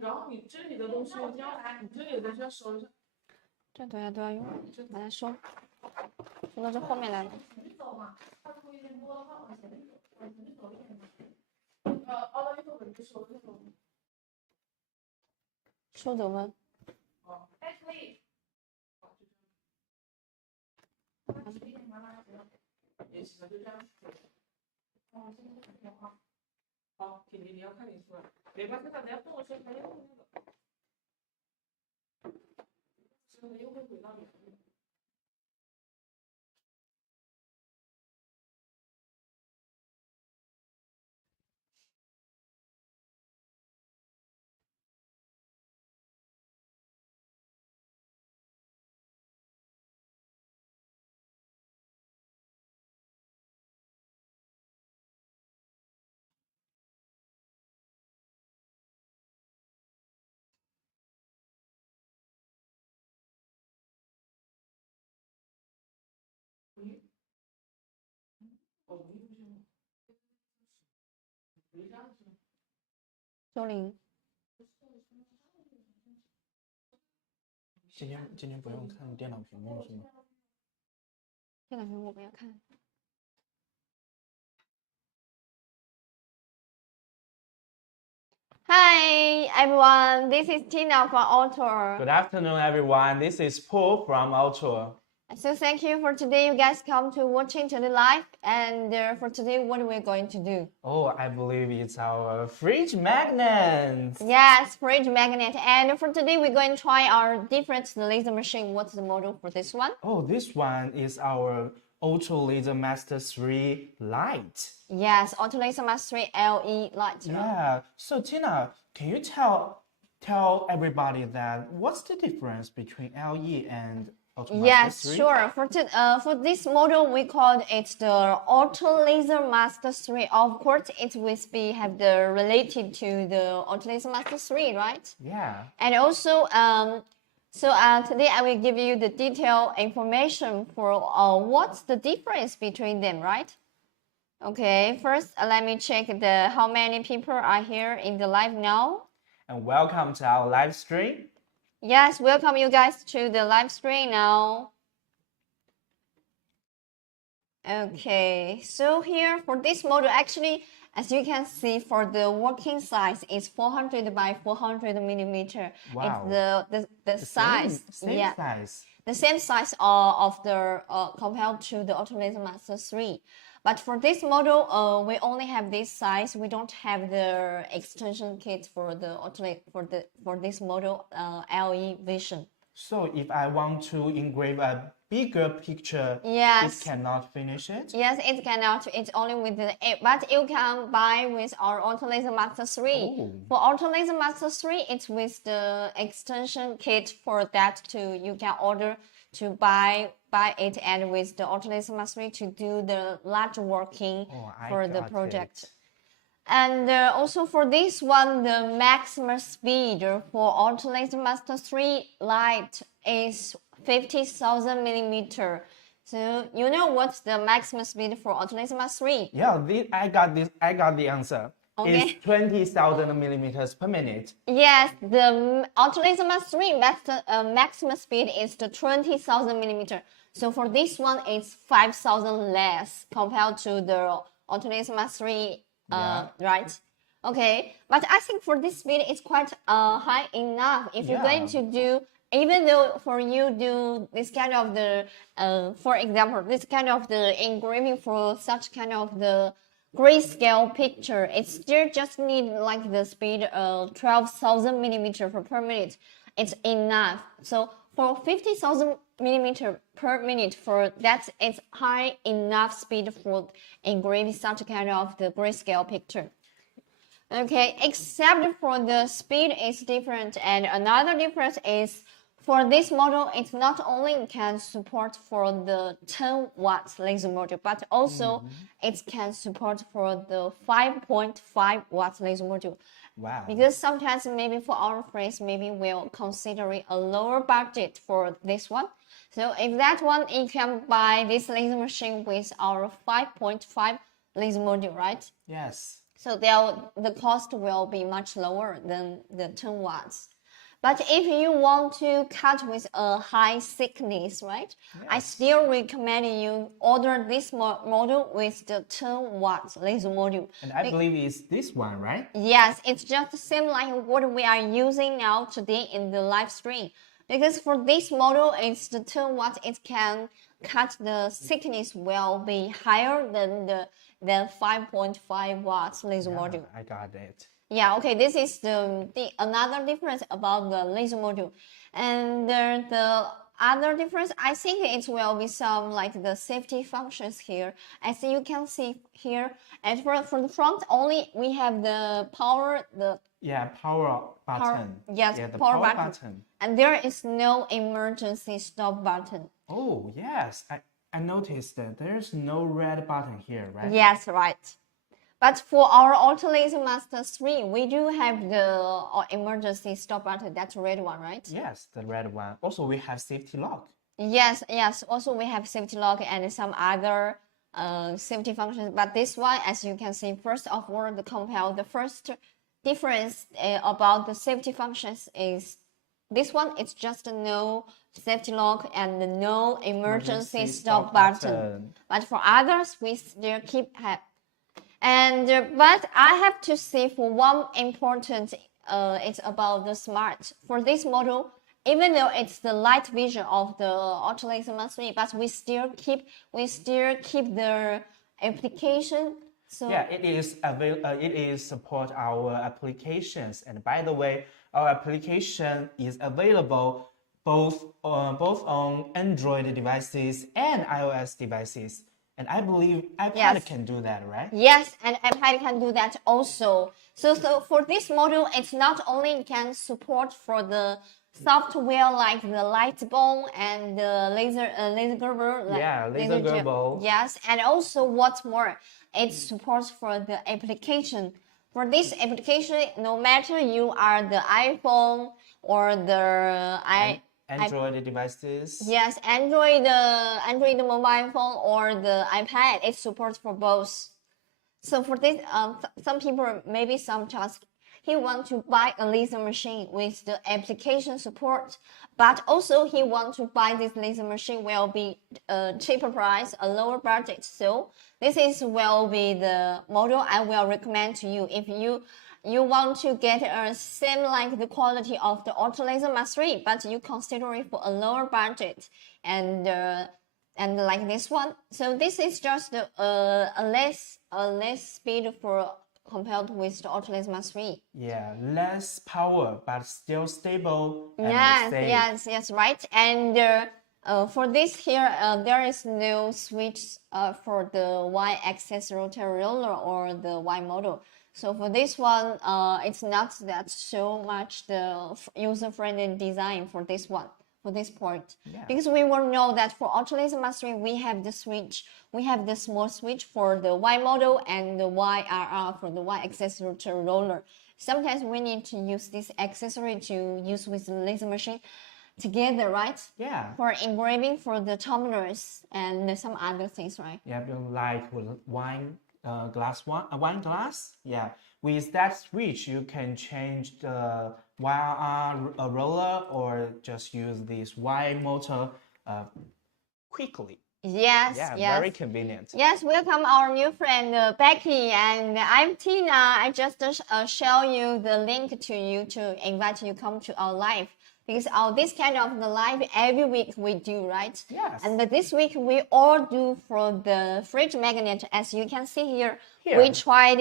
然后你这里的东西一定要，你这里的东西要收一下。这都要用，把它收到这后面来了。收走吗？可以。也行，就这样。好，你要看你出来，没关系的，你要跟我说，还要那个，之后又会回到你。周玲，今天不用看电脑屏幕是吗？电脑屏幕不要看。Hi everyone, this is Tina from Ortur. Good afternoon, everyone. This is Paul from Ortur. So thank you for today. You guys come to watching today live, and for today, what are we going to do? Oh, I believe it's our fridge magnet. Yes, fridge magnet. And for today, we're going to try our different laser machine. What's the model for this one? Oh, this one is our Ortur Laser Master 3 Lite. Yes, Ortur Laser Master 3 LE light. Yeah. So Tina, can you tell everybody that what's the difference between LE and Ortur Yes, Master 3? sure. For this model, we call it the Ortur Laser Master 3. Of course, it will have the related to the Ortur Laser Master 3, right? Yeah. And also, today I will give you the detailed information for what's the difference between them, right? Okay, first let me check how many people are here in the live now. And welcome to our live stream. Yes, welcome you guys to the live stream now. Okay, so here for this model, actually, as you can see, for the working size is 400 by 400 millimeter. Wow. It's the size. Same size. The same size of the compared to the Ortur Laser Master 3. But for this model, we only have this size. We don't have the extension kit for the for this model LE Vision. So if I want to engrave a bigger picture, yes, it cannot finish it? Yes, it cannot. It's only with but you can buy with our Ortur Laser Master 3. Oh. For Ortur Laser Master 3, it's with the extension kit for that too. You can order to buy it and with the Ortur Laser Master 3 to do the large working for the project. And also for this one, the maximum speed for Ortur Laser Master 3 Lite is 50,000 millimeter. So you know what's the maximum speed for Ortur Laser Master 3? Yeah, I got the answer. Okay. It's 20,000 millimeters per minute. Yes, the Ortur Laser Master 3 maximum speed is the 20,000 millimeter. So for this one, it's 5,000 less compared to the Ortur Laser Master 3. Right? Okay, but I think for this speed it's quite high enough. If you're going to do, even though for you do this kind of the, for example, this kind of the engraving for such kind of the grayscale picture, it still just need like the speed of 12,000 millimeter per minute. It's enough. So for 50,000 millimeter per minute, for that, it's high enough speed for engraving such kind of the grayscale picture. Okay, except for the speed is different, and another difference is for this model, it not only can support for the 10 watts laser module, but also it can support for the 5.5 watts laser module. Wow. Because sometimes maybe for our friends, maybe we'll consider a lower budget for this one. So if that one, you can buy this laser machine with our 5.5 laser module, right? Yes. So the cost will be much lower than the 10 watts. But if you want to cut with a high thickness, right? I Yes. still recommend you order this model with the 10 watts laser module. And I believe it's this one, right? Yes, it's just the same like what we are using now today in the live stream. Because for this model, it's the 10 watts. It can cut the thickness will be higher than 5.5 watts laser module. I got it. Yeah, okay, this is the another difference about the laser module. And the other difference, I think it will be some like the safety functions here. As you can see here, and for the front only, we have the power, Power button. yes, Yeah, the power power button. And there is no emergency stop button. Oh, yes. I noticed that there's no red button here, right? Yes, right. But for our Ortur Laser Master 3, we do have the emergency stop button, that's the red one, right? Yes, the red one. Also, we have safety lock. Yes. Also, we have safety lock and some other safety functions. But this one, as you can see, first of all, the first difference about the safety functions is this one. It's just no safety lock and no emergency stop button. But for others, we still but I have to say for one important, it's about the smart. For this model, even though it's the light vision of the Ortur Laser Master 3, but we still keep the application. So yeah, it is support our applications. And by the way, our application is available both on Android devices and iOS devices. And I believe iPad can do that, right? Yes, and iPad can do that also. So for this model, it's not only can support for the software like the light bulb and the laser gerber. Laser gerber. Yes, and also what's more, it supports for the application. For this application, no matter you are the iPhone or the Android devices. Yes, Android mobile phone or the iPad, it supports for both. So for this, some people maybe some just he want to buy a laser machine with the application support, but also he want to buy this laser machine will be a cheaper price, a lower budget. So this will be the model I will recommend to you if you want to get a same like the quality of the Ortur Laser Master 3, but you consider it for a lower budget and like this one. So this is just a less speed for compared with the Ortur Laser Master 3. Yeah, less power but still stable. And Yes, right. And for this here, there is no switch for the Y-axis rotary roller or the Y model. So for this one, it's not that so much the user-friendly design for this one, for this port. Yeah. Because we will know that for Ortur Laser Master 3, we have the switch, we have the small switch for the Y model and the YRR for the Y-axis rotary roller. Sometimes we need to use this accessory to use with the laser machine together, right? Yeah. For engraving for the terminals and some other things, right? Yeah, like wine glass. Yeah, with that switch, you can change the YR roller or just use this Y motor quickly. Yes, Yeah, yes. very convenient. Yes, welcome our new friend Becky, and I'm Tina. I just show you the link to you to invite you come to our live. Because this kind of the live every week we do, right? Yes. And this week we all do for the fridge magnet. As you can see here. We try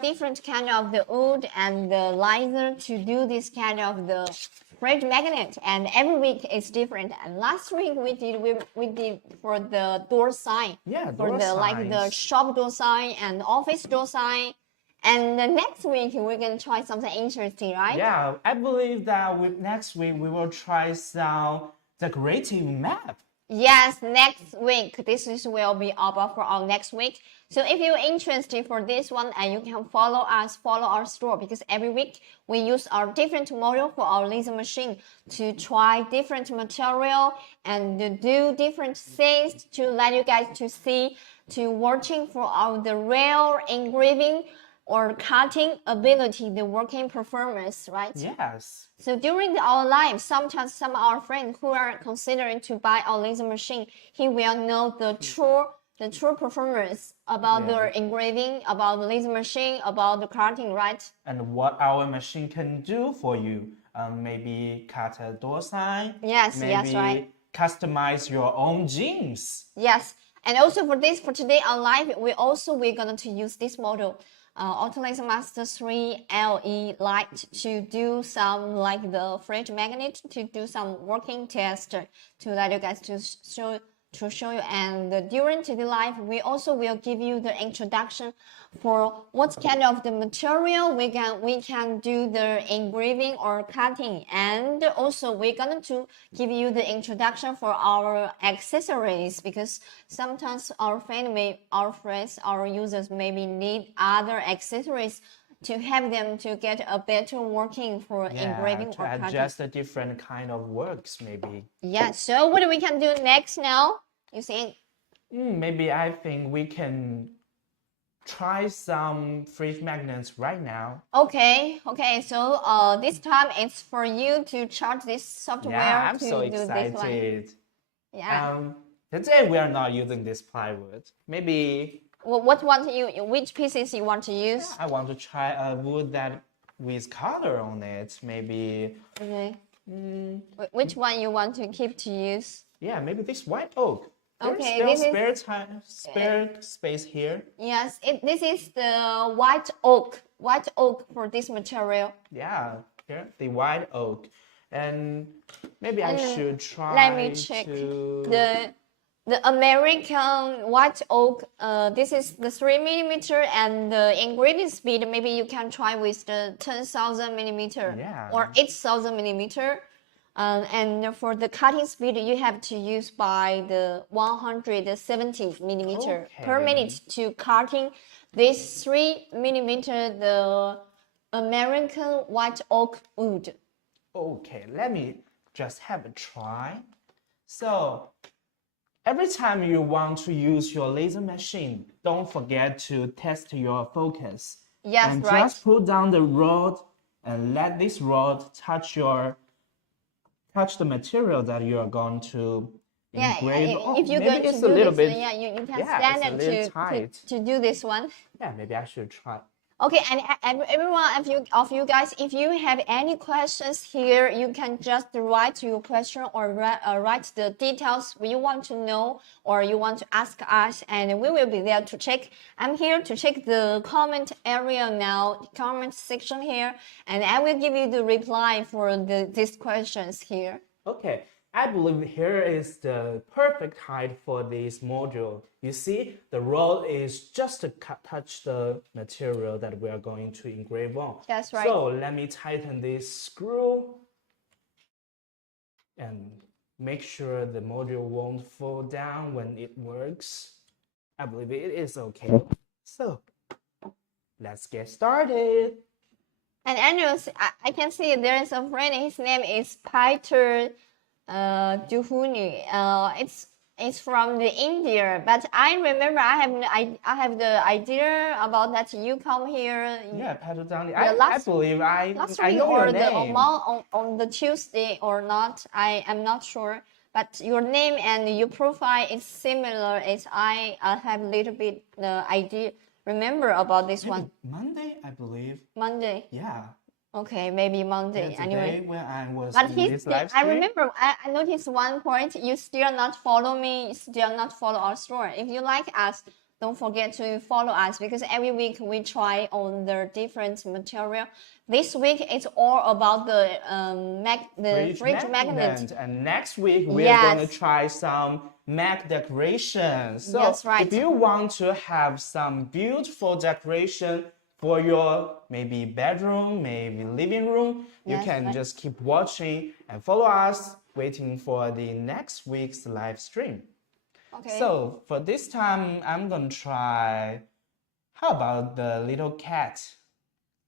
different kind of the wood and the laser to do this kind of the fridge magnet. And every week is different. And last week we did for the door sign. Yeah, for the like the shop door sign and office door sign. And next week, we're going to try something interesting, right? Yeah, I believe that next week we will try some decorative map. Yes, next week. Will be about for our next week. So if you're interested for this one, and you can follow our store, because every week we use our different model for our laser machine to try different material and do different things to let you guys to see to watching for the real engraving or cutting ability, the working performance, right? Yes. So during our life, sometimes some of our friends who are considering to buy a laser machine, he will know the true performance about the engraving, about the laser machine, about the cutting, right? And what our machine can do for you. Maybe cut a door sign. Yes, maybe yes, right. Customize your own jeans. Yes, and also for today on live, we're going to use this model, Ortur Laser Master 3 LE Light, to do some like the fridge magnet, to do some working test to let you guys to show you. And during today live, we also will give you the introduction for what kind of the material we can do the engraving or cutting, and also we're going to give you the introduction for our accessories, because sometimes our friends, our users maybe need other accessories to help them to get a better working for engraving or cutting. Adjust a different kind of works, maybe. Yeah, so what we can do next now, you think? Maybe I think we can try some fridge magnets right now. Okay, so this time it's for you to charge this software I'm to so do this one. excited. Yeah. Today we are not using this plywood. Maybe Which pieces you want to use? I want to try a wood that with color on it. Maybe. Okay. Which one you want to keep to use? Yeah, maybe this white oak. Okay, There's this spare space here. Yes, this is the white oak for this material. Yeah, here the white oak, and maybe I should try. Let me check the American white oak. This is the 3mm, and the engraving speed. Maybe you can try with the 10,000 millimeter or 8,000 millimeter. And for the cutting speed, you have to use by the 170 millimeter per minute to cutting this 3mm, the American white oak wood. Okay, let me just have a try. So, every time you want to use your laser machine, don't forget to test your focus. Yes, and right. Just put down the rod and let this rod touch the material that you are going to engrave. If you're going to do this, you can stand it to do this one. Yeah, maybe I should try. Okay, and everyone of you guys, if you have any questions here, you can just write your question or write the details you want to know or you want to ask us, and we will be there to check. I'm here to check the comment area now, comment section here, and I will give you the reply for these questions here. Okay, I believe here is the perfect height for this module. You see, the rod is just to touch the material that we are going to engrave on. That's right. So let me tighten this screw and make sure the module won't fall down when it works. I believe it is okay. So let's get started. And anyways, I can see there is a friend, his name is Peter Duhuni. It's from the India, but I remember I have the idea about that you come here. Yeah, Peter Duhuni. I believe I know or your name. On the Tuesday or not, I am not sure. But your name and your profile is similar. As I have a little bit the idea. Remember about this one? Monday, I believe. Monday. Yeah. Okay, maybe Monday. Yeah, anyway, when I was but in this live stream, I remember I noticed one point. You still not follow me. Still not follow our store. If you like us, don't forget to follow us, because every week we try on the different material. This week it's all about the fridge magnet. And next week we are going to try some mag decorations. So that's right. If you want to have some beautiful decoration for your maybe bedroom, maybe living room, you can just keep watching and follow us, waiting for the next week's live stream. Okay. So for this time, I'm gonna try. How about the little cat?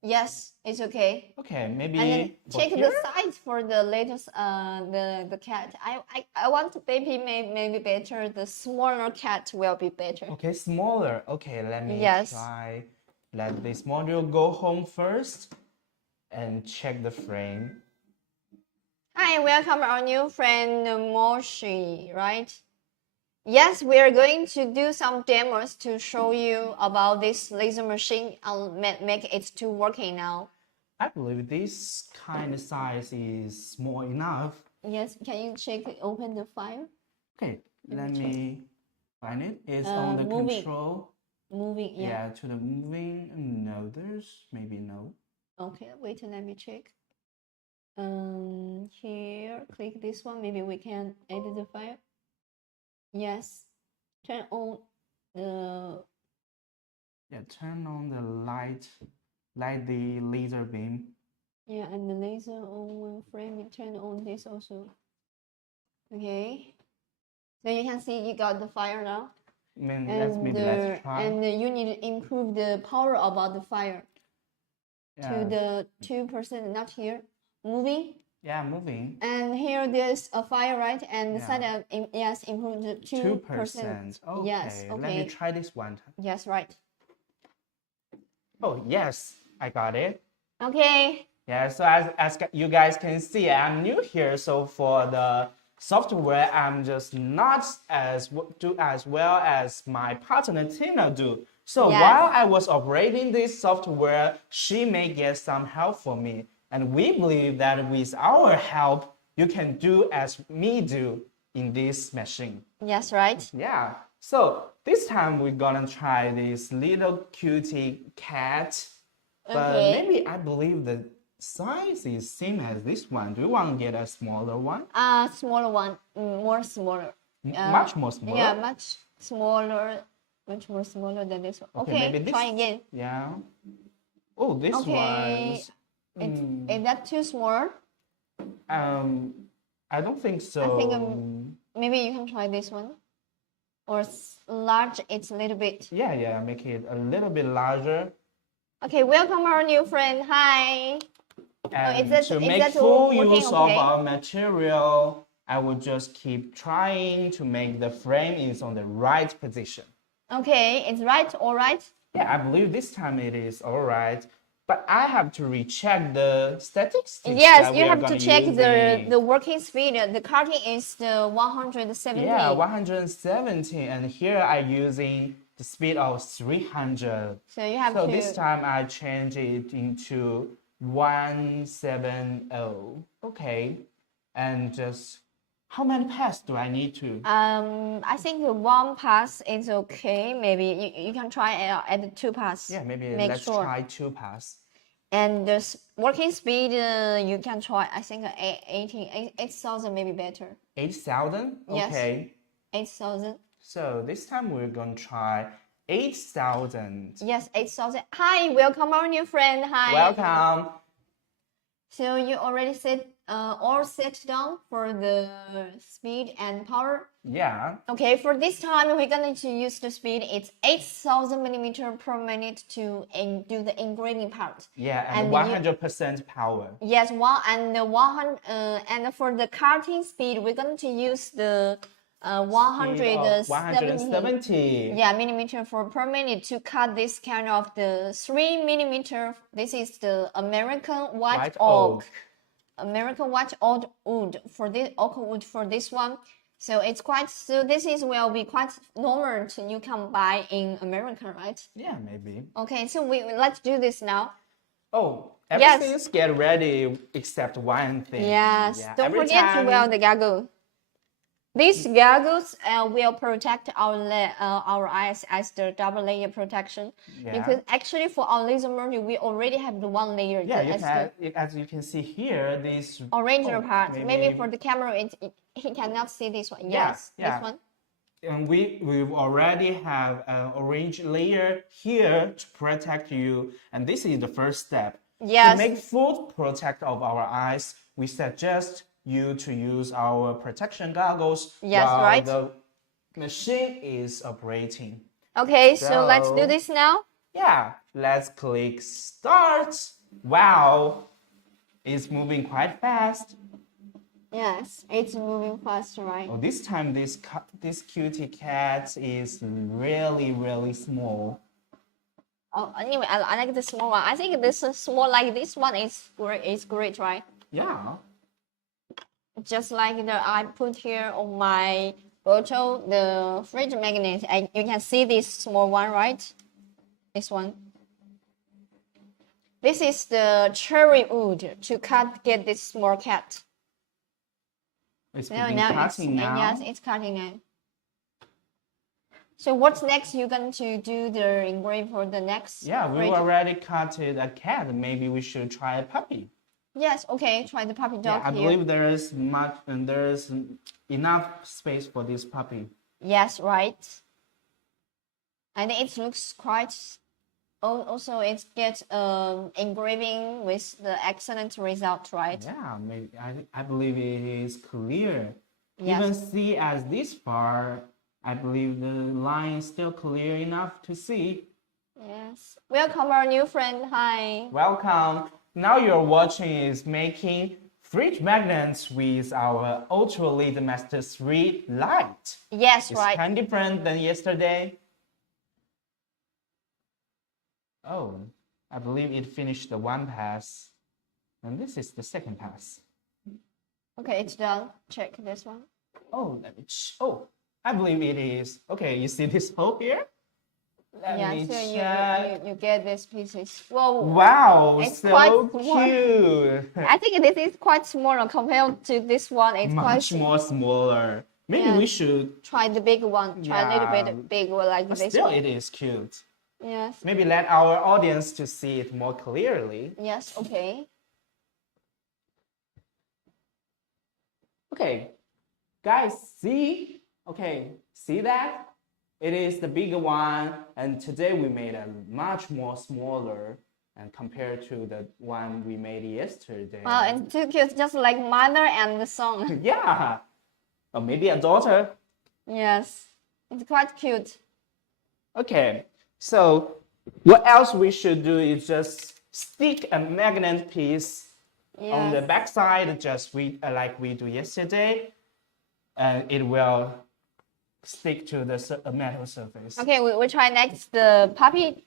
Yes, it's okay. Okay, maybe And then for check here? the size for the latest the cat. I want the baby maybe better. The smaller cat will be better. Okay, smaller. Okay, let me Yes. try. Let this module go home first and check the frame. Hi, welcome our new friend Moshi, right? Yes, we are going to do some demos to show you about this laser machine and make it to working now. I believe this kind of size is small enough. Yes, can you check open the file? Okay, let me find it. It's on the moving. control. Moving, yeah. Yeah, to the moving. No, there's maybe no. Okay, wait, let me check. Here, click this one. Maybe we can edit the file. Yes, turn on the. Yeah, turn on the light the laser beam. Yeah, and the laser on one frame. You turn on this also. Okay. So you can see you got the fire now. Let's try. And you need to improve the power about the fire to the 2%, not here. Moving. Yeah, moving. And here there's a fire, right? And the side of yes, improve the 2%. Okay, yes, okay. Let me try this one. Yes, right. Oh, yes, I got it. Okay. Yeah, so as you guys can see, I'm new here, so for the software, I'm just not do as well as my partner Tina do. So while I was operating this software, she may get some help for me. And we believe that with our help, you can do as me do in this machine. Yes, right. Yeah. So this time we're gonna try this little cutie cat. But maybe I believe the size is same as this one. Do you want to get a smaller one? Smaller one, more smaller. Much more smaller? Yeah, much smaller, much more smaller than this one. Okay, maybe try again. Yeah. Oh, this one. Is that too small? I don't think so. I think maybe you can try this one. Or large, it's a little bit. Yeah, make it a little bit larger. Okay, welcome our new friend. Hi. And to make full use of our material, I will just keep trying to make the frame is on the right position. Okay, it's right, all right? Yeah, I believe this time it is all right. But I have to recheck the statistics. Yes, you have to check the working speed. The cutting is the 170. Yeah, 170. And here I'm using the speed of 300. So you have So this time I change it into 170. Okay. And just how many passes do I need to? I think one pass is okay. Maybe you can try at 2 passes. Yeah, maybe let's try 2 passes. And the working speed, you can try, I think 8,000 maybe better. 8,000? Okay. Yes. 8,000. So this time we're going to try 8,000. Yes, 8,000. Hi, welcome our new friend. Hi. Welcome. So you already all set down for the speed and power? Yeah. Okay, for this time we're going to use the speed. It's 8,000 millimeter per minute to do the engraving part. Yeah, and 100% power. Yes, and for the cutting speed, we're going to use the 170. Yeah, millimeter per minute to cut this kind of the 3 millimeter. This is the American white oak. American white oak wood for this oak wood for this one. So it's will be quite normal you can buy in America, right? Yeah, maybe. Okay, so let's do this now. Oh, everything's get ready except one thing. Yes, don't forget to wear the goggles. These goggles will protect our eyes as the double layer protection. Yeah. Because actually for our laser module, we already have the one layer. Yeah, as you can see here, this original part. Maybe for the camera, he cannot see this one. Yes, this one. And we already have an orange layer here to protect you. And this is the first step. Yes. To make full protect of our eyes, we suggest you to use our protection goggles while the machine is operating. Okay, so let's do this now. Yeah, let's click start. Wow, it's moving quite fast. Yes, it's moving fast, right? Oh, this time this cutie cat is really small. Oh, anyway, I like the small one. I think this small like this one is great, right? Yeah. Just like the I put here on my bottle, the fridge magnet, and you can see this small one, right? This one. This is the cherry wood to get this small cat. It's Now, begin now it's cutting now. yes, it's cutting now. So what's next? You're going to do the engrave for the next? Yeah, we fridge? already cut it a cat. Maybe we should try a puppy. Yes. Okay. Try the puppy Yeah, dog I here. believe there is much and there is enough space for this puppy. Yes. Right. And it looks quite. Also, it gets engraving with the excellent result, right? Yeah, maybe I believe it is clear. Yes. Even see as this far, I believe the line is still clear enough to see. Yes. Welcome our new friend. Hi. Welcome. Now you're watching is making fridge magnets with our Ultra Lead Master 3 light. Yes. It's Right. kind of different than yesterday. Oh, I believe it finished the one pass. And this is the second pass. Okay, it's done. Check this one. Oh, oh, I believe it is. Okay, you see this hole here? Let Yeah, me so check. you get these pieces. Whoa. Wow, It's so quite small. cute. I think this is quite smaller compared to this one. It's Much quite more smaller. Maybe Yeah. we should, try the big one. Try a little Yeah. bit bigger like but this still one. it is cute. Yes. Maybe let our audience to see it more clearly. Yes. Okay. Okay, guys, see? Okay, see that? It is the bigger one, and today we made a much more smaller and compared to the one we made yesterday. Wow, and too cute, just like mother and the son. Yeah, or maybe a daughter. Yes. It's quite cute. Okay, so what else we should do is just stick a magnet piece on the Yes. back side, just like we do yesterday, and it will stick to the metal surface. Okay, we try next the puppy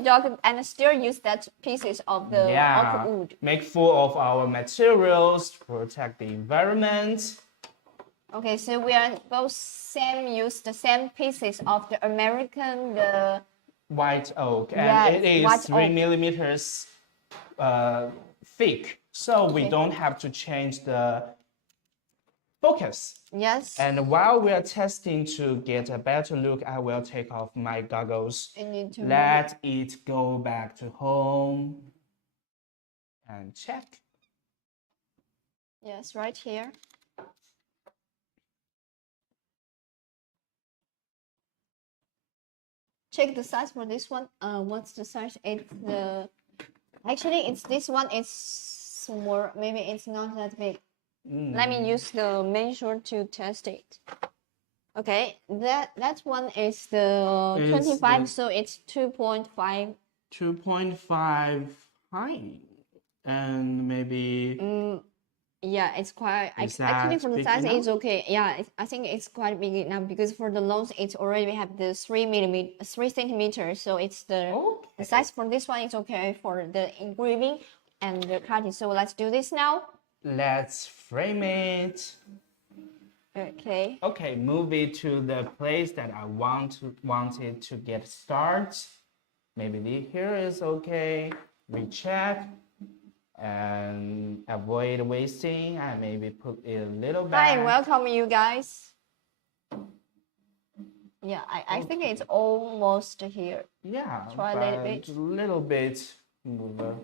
dog and still use that pieces of the Yeah, wood. make full of our materials to protect the environment. Okay, so we are both use the same pieces of the American the White oak, and Yes, it is white 3 millimeters thick, so we Okay. don't have to change the focus. yes. And while we are testing to get a better look, I will take off my goggles. You need to Let it go back to home and check. yes, right here. Check the size for this one. What's the size? It's the actually it's this one. It's small. Maybe it's not that big. Let me use the measure to test it. Okay, that one is the It's 25, the- so it's 2.5. 2.5 high, and maybe Yeah, it's quite Is actually that for the big size it's enough? okay. Yeah, I think it's quite big enough because for the loans it's already have the 3 centimeters, so it's the Okay. size for this one is okay for the engraving and the cutting. So let's do this now. Let's frame it. Okay. Okay, move it to the place that I want it to get start. Maybe here is okay. Recheck and avoid wasting. I maybe put it a little back. Hi, welcome you guys. Yeah, I think it's almost here. Yeah, Try a little but bit. a little bit move.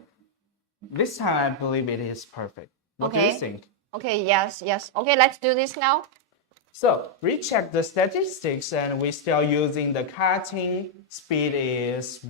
This time I believe it is perfect. What do you Okay. think? Okay, yes. Okay, let's do this now. So recheck the statistics, and we're still using the cutting speed is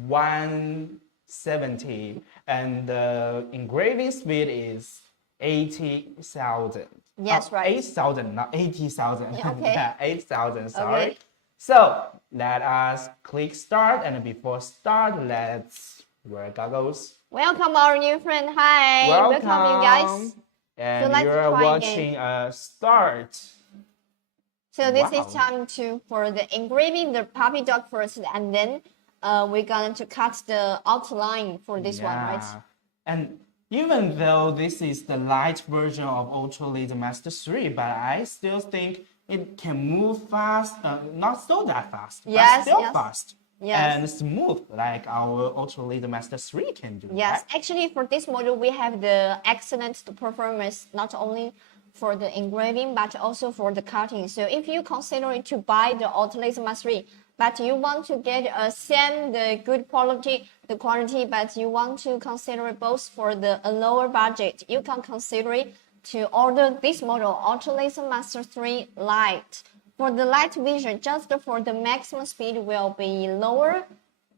170, and the engraving speed is 80,000. Yes, right. 8,000, not 80,000. Yeah, okay. Yeah, 8,000. Sorry. Okay. So let us click start, and before start, let's Wear goggles. Welcome our new friend. Hi, welcome you guys. And let's you're try watching a start. So this is Wow. time for the engraving the puppy dog first, and then we're going to cut the outline for this one, right? And even though this is the light version of Ultra Laser Master 3, but I still think it can move fast, not so that fast, Yes, but still yes. fast. Yes. And smooth like our Ultra Laser Master 3 can do. Yes, right? actually for this model we have the excellent performance not only for the engraving but also for the cutting. So if you consider it to buy the Ortur Laser Master 3, but you want to get the good quality, but you want to consider it both for a lower budget, you can consider it to order this model, Ortur Laser Master 3 Lite. For the light vision, just for the maximum speed will be lower,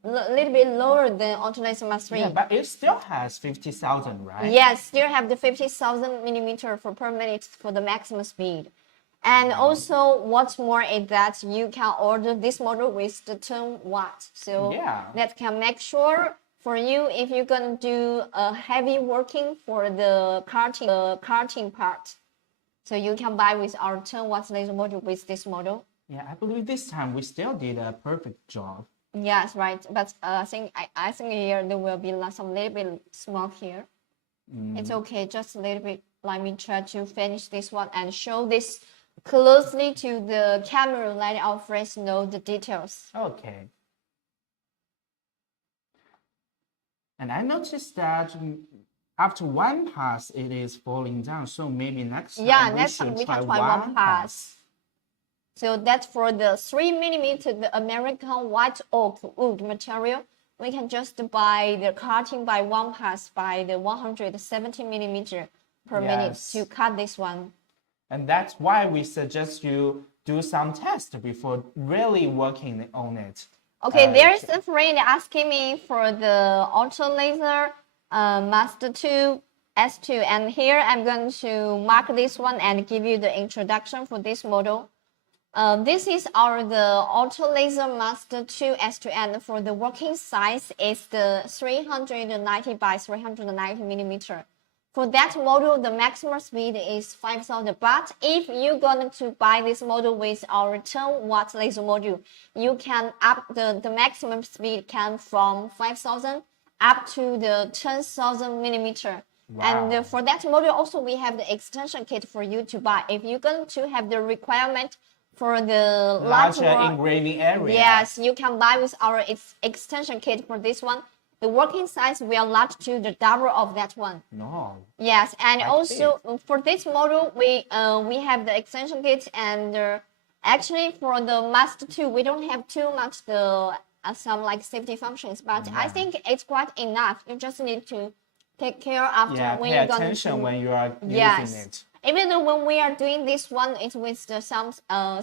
a little bit lower than Ortur Laser Master 3. Yeah, but it still has 50,000, right? Yes, still have the 50,000 millimeter per minute for the maximum speed. And also, what's more is that you can order this model with the 10 watt. So that can make sure for you if you're gonna do a heavy working for the karting part. So you can buy with our 10 watt laser module with this model. Yeah, I believe this time we still did a perfect job. Yes, right. But I think here there will be some little bit smoke here. It's okay, just a little bit. Let me try to finish this one and show this closely to the camera, let our friends know the details. Okay. And I noticed that after one pass, it is falling down. So maybe next time next time we can try one pass. So that's for the 3mm, the American white oak wood material. We can just buy the cutting by one pass by the 170 millimeter per minute to cut this one. And that's why we suggest you do some tests before really working on it. Okay, there's a friend asking me for the Ultra Laser Master 2 S2, and here I'm going to mark this one and give you the introduction for this model. This is the Ultra Laser Master 2 S2, and for the working size is the 390 by 390 millimeter. For that model, the maximum speed is 5,000. But if you're going to buy this model with our 10 watt laser module, you can up the maximum speed can from 5,000 up to the 10,000 millimeter. Wow. And for that model, also we have the extension kit for you to buy. If you're going to have the requirement for the larger engraving area, yes, you can buy with our extension kit for this one. The working size will large to the double of that one. No. Yes, and also for this model, we have the extension kit, and actually for the Master 2, we don't have too much some like safety functions, but I think it's quite enough. You just need to take care after when you're going to when you are using it. Even though when we are doing this one, it's with some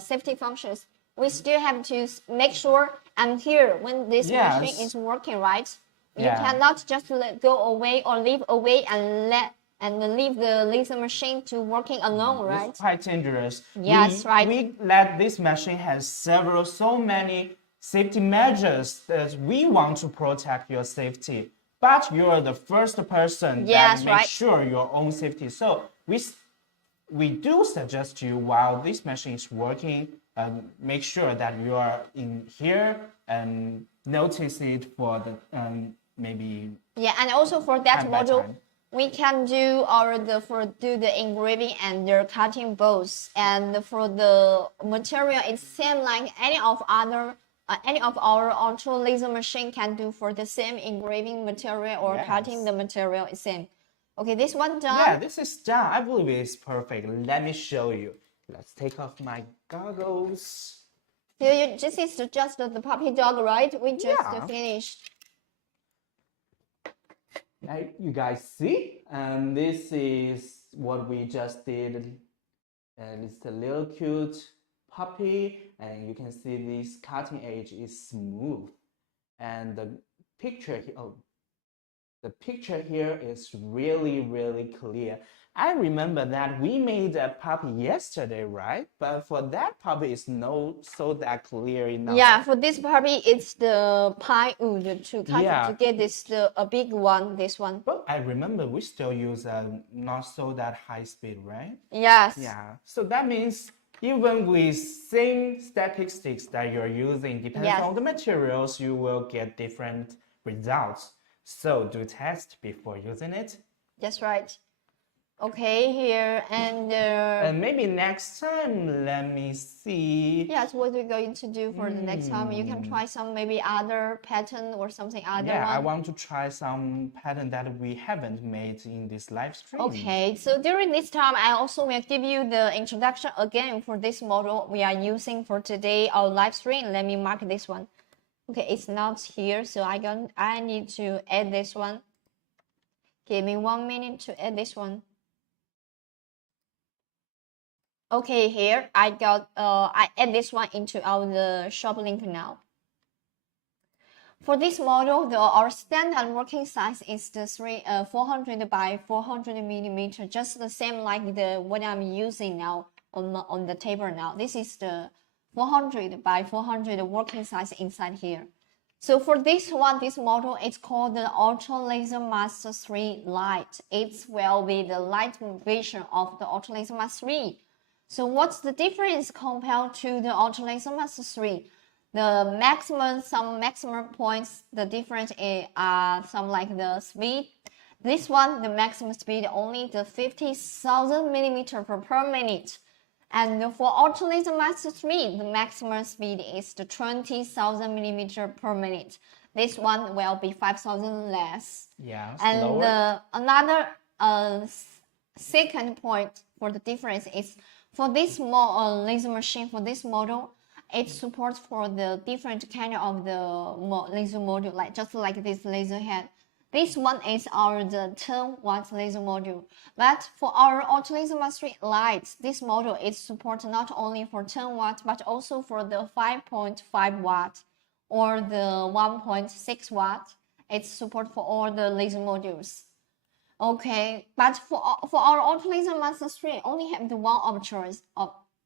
safety functions, we still have to make sure and here when this machine is working, right? You cannot just go away or leave away and leave the laser machine to working alone, right? It's quite dangerous. Yes, right. We let this machine has so many safety measures that we want to protect your safety. But you're the first person that makes sure your own safety. So we do suggest you while this machine is working, make sure that you are in here and notice it for the maybe. Yeah, and also for that model, we can do the engraving and the cutting both. And for the material, it's same like any of our Ultra Laser machine can do for the same engraving material or cutting the material is same. Okay, this one done. Yeah, this is done. I believe it's perfect. Let me show you. Let's take off my goggles. So this is just the puppy dog, right? We just finished. Now you guys see, and this is what we just did. And it's a little cute puppy, and you can see this cutting edge is smooth. And the picture here, the picture here is really, really clear. I remember that we made a puppy yesterday, right? But for that puppy, it's no so that clear enough. Yeah, for this puppy, it's the pine wood to Yeah. to get this a big one. This one. But I remember we still use not so that high speed, right? Yes. Yeah. So that means even with same statistics that you're using, depends Yes. on the materials, you will get different results. So do test before using it. That's right. Okay, here And maybe next time, let me see. yes, what we're going to do for the next time. You can try some maybe other pattern or something other Yeah, I one. want to try some pattern that we haven't made in this live stream. Okay, so during this time, I also will give you the introduction again for this model we are using for today, our live stream. Let me mark this one. Okay, it's not here, so I need to add this one. Give me 1 minute to add this one. Okay, here I add this one into our shop link now. For this model, our standard working size is the 400 by 400 millimeter, just the same like the what I'm using now on the table now. This is the 400 by 400 working size inside here. So for this one, this model, it's called the Ultra Laser Master 3 Lite. It will be the light version of the Ultra Laser Master 3. So what's the difference compared to the Ultra Laser Master 3? Some maximum points, the difference is some like the speed. This one, the maximum speed only the 50,000 millimeter per minute. And for Ultra Laser Master 3, the maximum speed is the 20,000 millimeter per minute. This one will be 5,000 less. Yeah, and another second point for the difference is for this laser machine, for this model, it supports for the different kind of the laser module, like just like this laser head. This one is the 10 watt laser module. But for our Ultra Laser Master 3 Lite, this model is support not only for 10 watt, but also for the 5.5 watt or the 1.6 watt. It's support for all the laser modules. Okay, but for our Ultra Laser Master 3, only have the one of choice.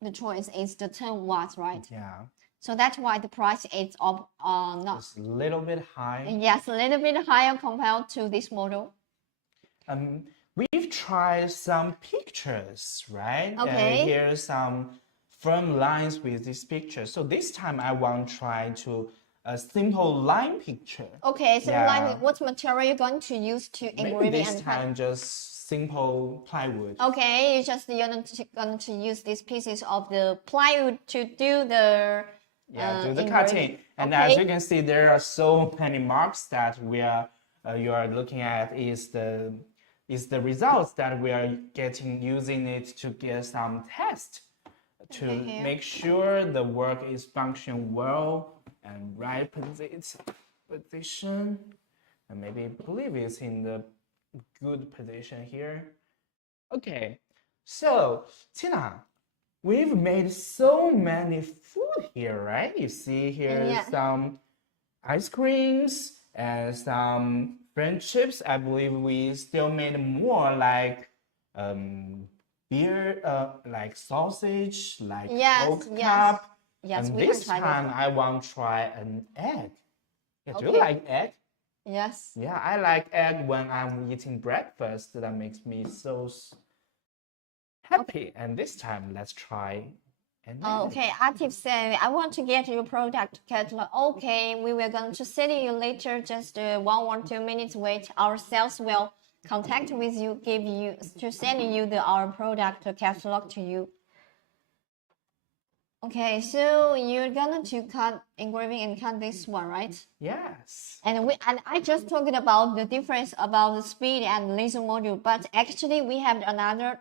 The choice is the 10 watts, right? Yeah. So that's why the price is not. It's a little bit high. Yes, a little bit higher compared to this model. We've tried some pictures, right? Okay. Here's some firm lines with this picture. So this time I want to try to a simple line picture. Okay, so Yeah. what material you're going to use to Maybe engrave this and time just simple plywood. Okay, you're going to use these pieces of the plywood to do the do the engraving. cutting. And Okay. as you can see, there are so many marks that you are looking at is the results that we are getting using it to get some test to Okay, here. make sure the work is function well and right position, and maybe believe it's in the good position here. Okay, so Tina, we've made so many food here, right? You see here Yeah. some ice creams and some French chips. I believe we still made more like beer, like sausage, like Yes, oak yes. cup. Yes, And we this can try time this one. I want to try an egg. Yeah, do you Okay. like egg? Yes. Yeah, I like egg when I'm eating breakfast. That makes me so happy. And this time, let's try an egg. Okay, Atif said, I want to get your product catalog. Okay, we will going to send you later. Just 1 or 2 minutes wait. Our sales will contact with you, to send you our product catalog to you. Okay, so you're gonna to cut engraving and cut this one, right? Yes. And I just talked about the difference about the speed and laser module, but actually we have another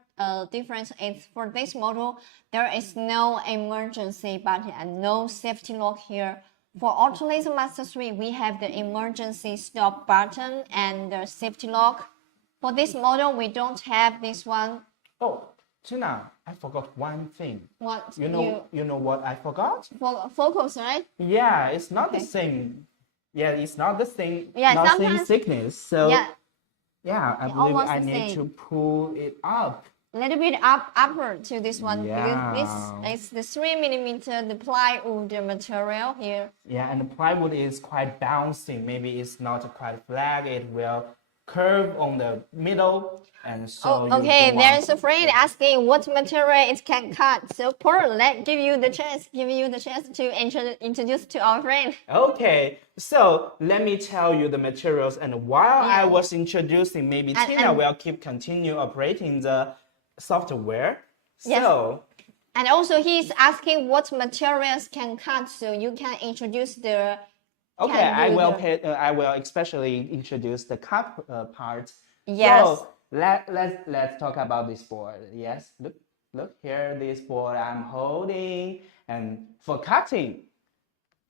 difference. Is for this model there is no emergency button and no safety lock here. For Ultra Laser Master 3, we have the emergency stop button and the safety lock. For this model, we don't have this one. Oh, Tina, I forgot one thing. What You know what I forgot? focus, right? Yeah, it's not the Okay. same. Yeah, it's not the same. Yeah, not same sometimes- thickness. So Yeah. Yeah, I Yeah, believe almost I the need same. to pull it up. A little bit upward to this one because Yeah. this is the 3 millimeter the plywood material here. Yeah, and the plywood is quite bouncy. Maybe it's not quite flat. It will curve on the middle, and so you Okay. don't want. There's a friend asking what material it can cut. So Pearl, give you the chance to introduce to our friend. Okay, so let me tell you the materials. And while I Yeah. was introducing, maybe Tina and- will continue operating the software. Yes. So And also he's asking what materials can cut. So you can introduce the. okay, can I do will the- I will especially introduce the cup part. Yes. So let's talk about this board. Yes, look here, this board I'm holding, and for cutting,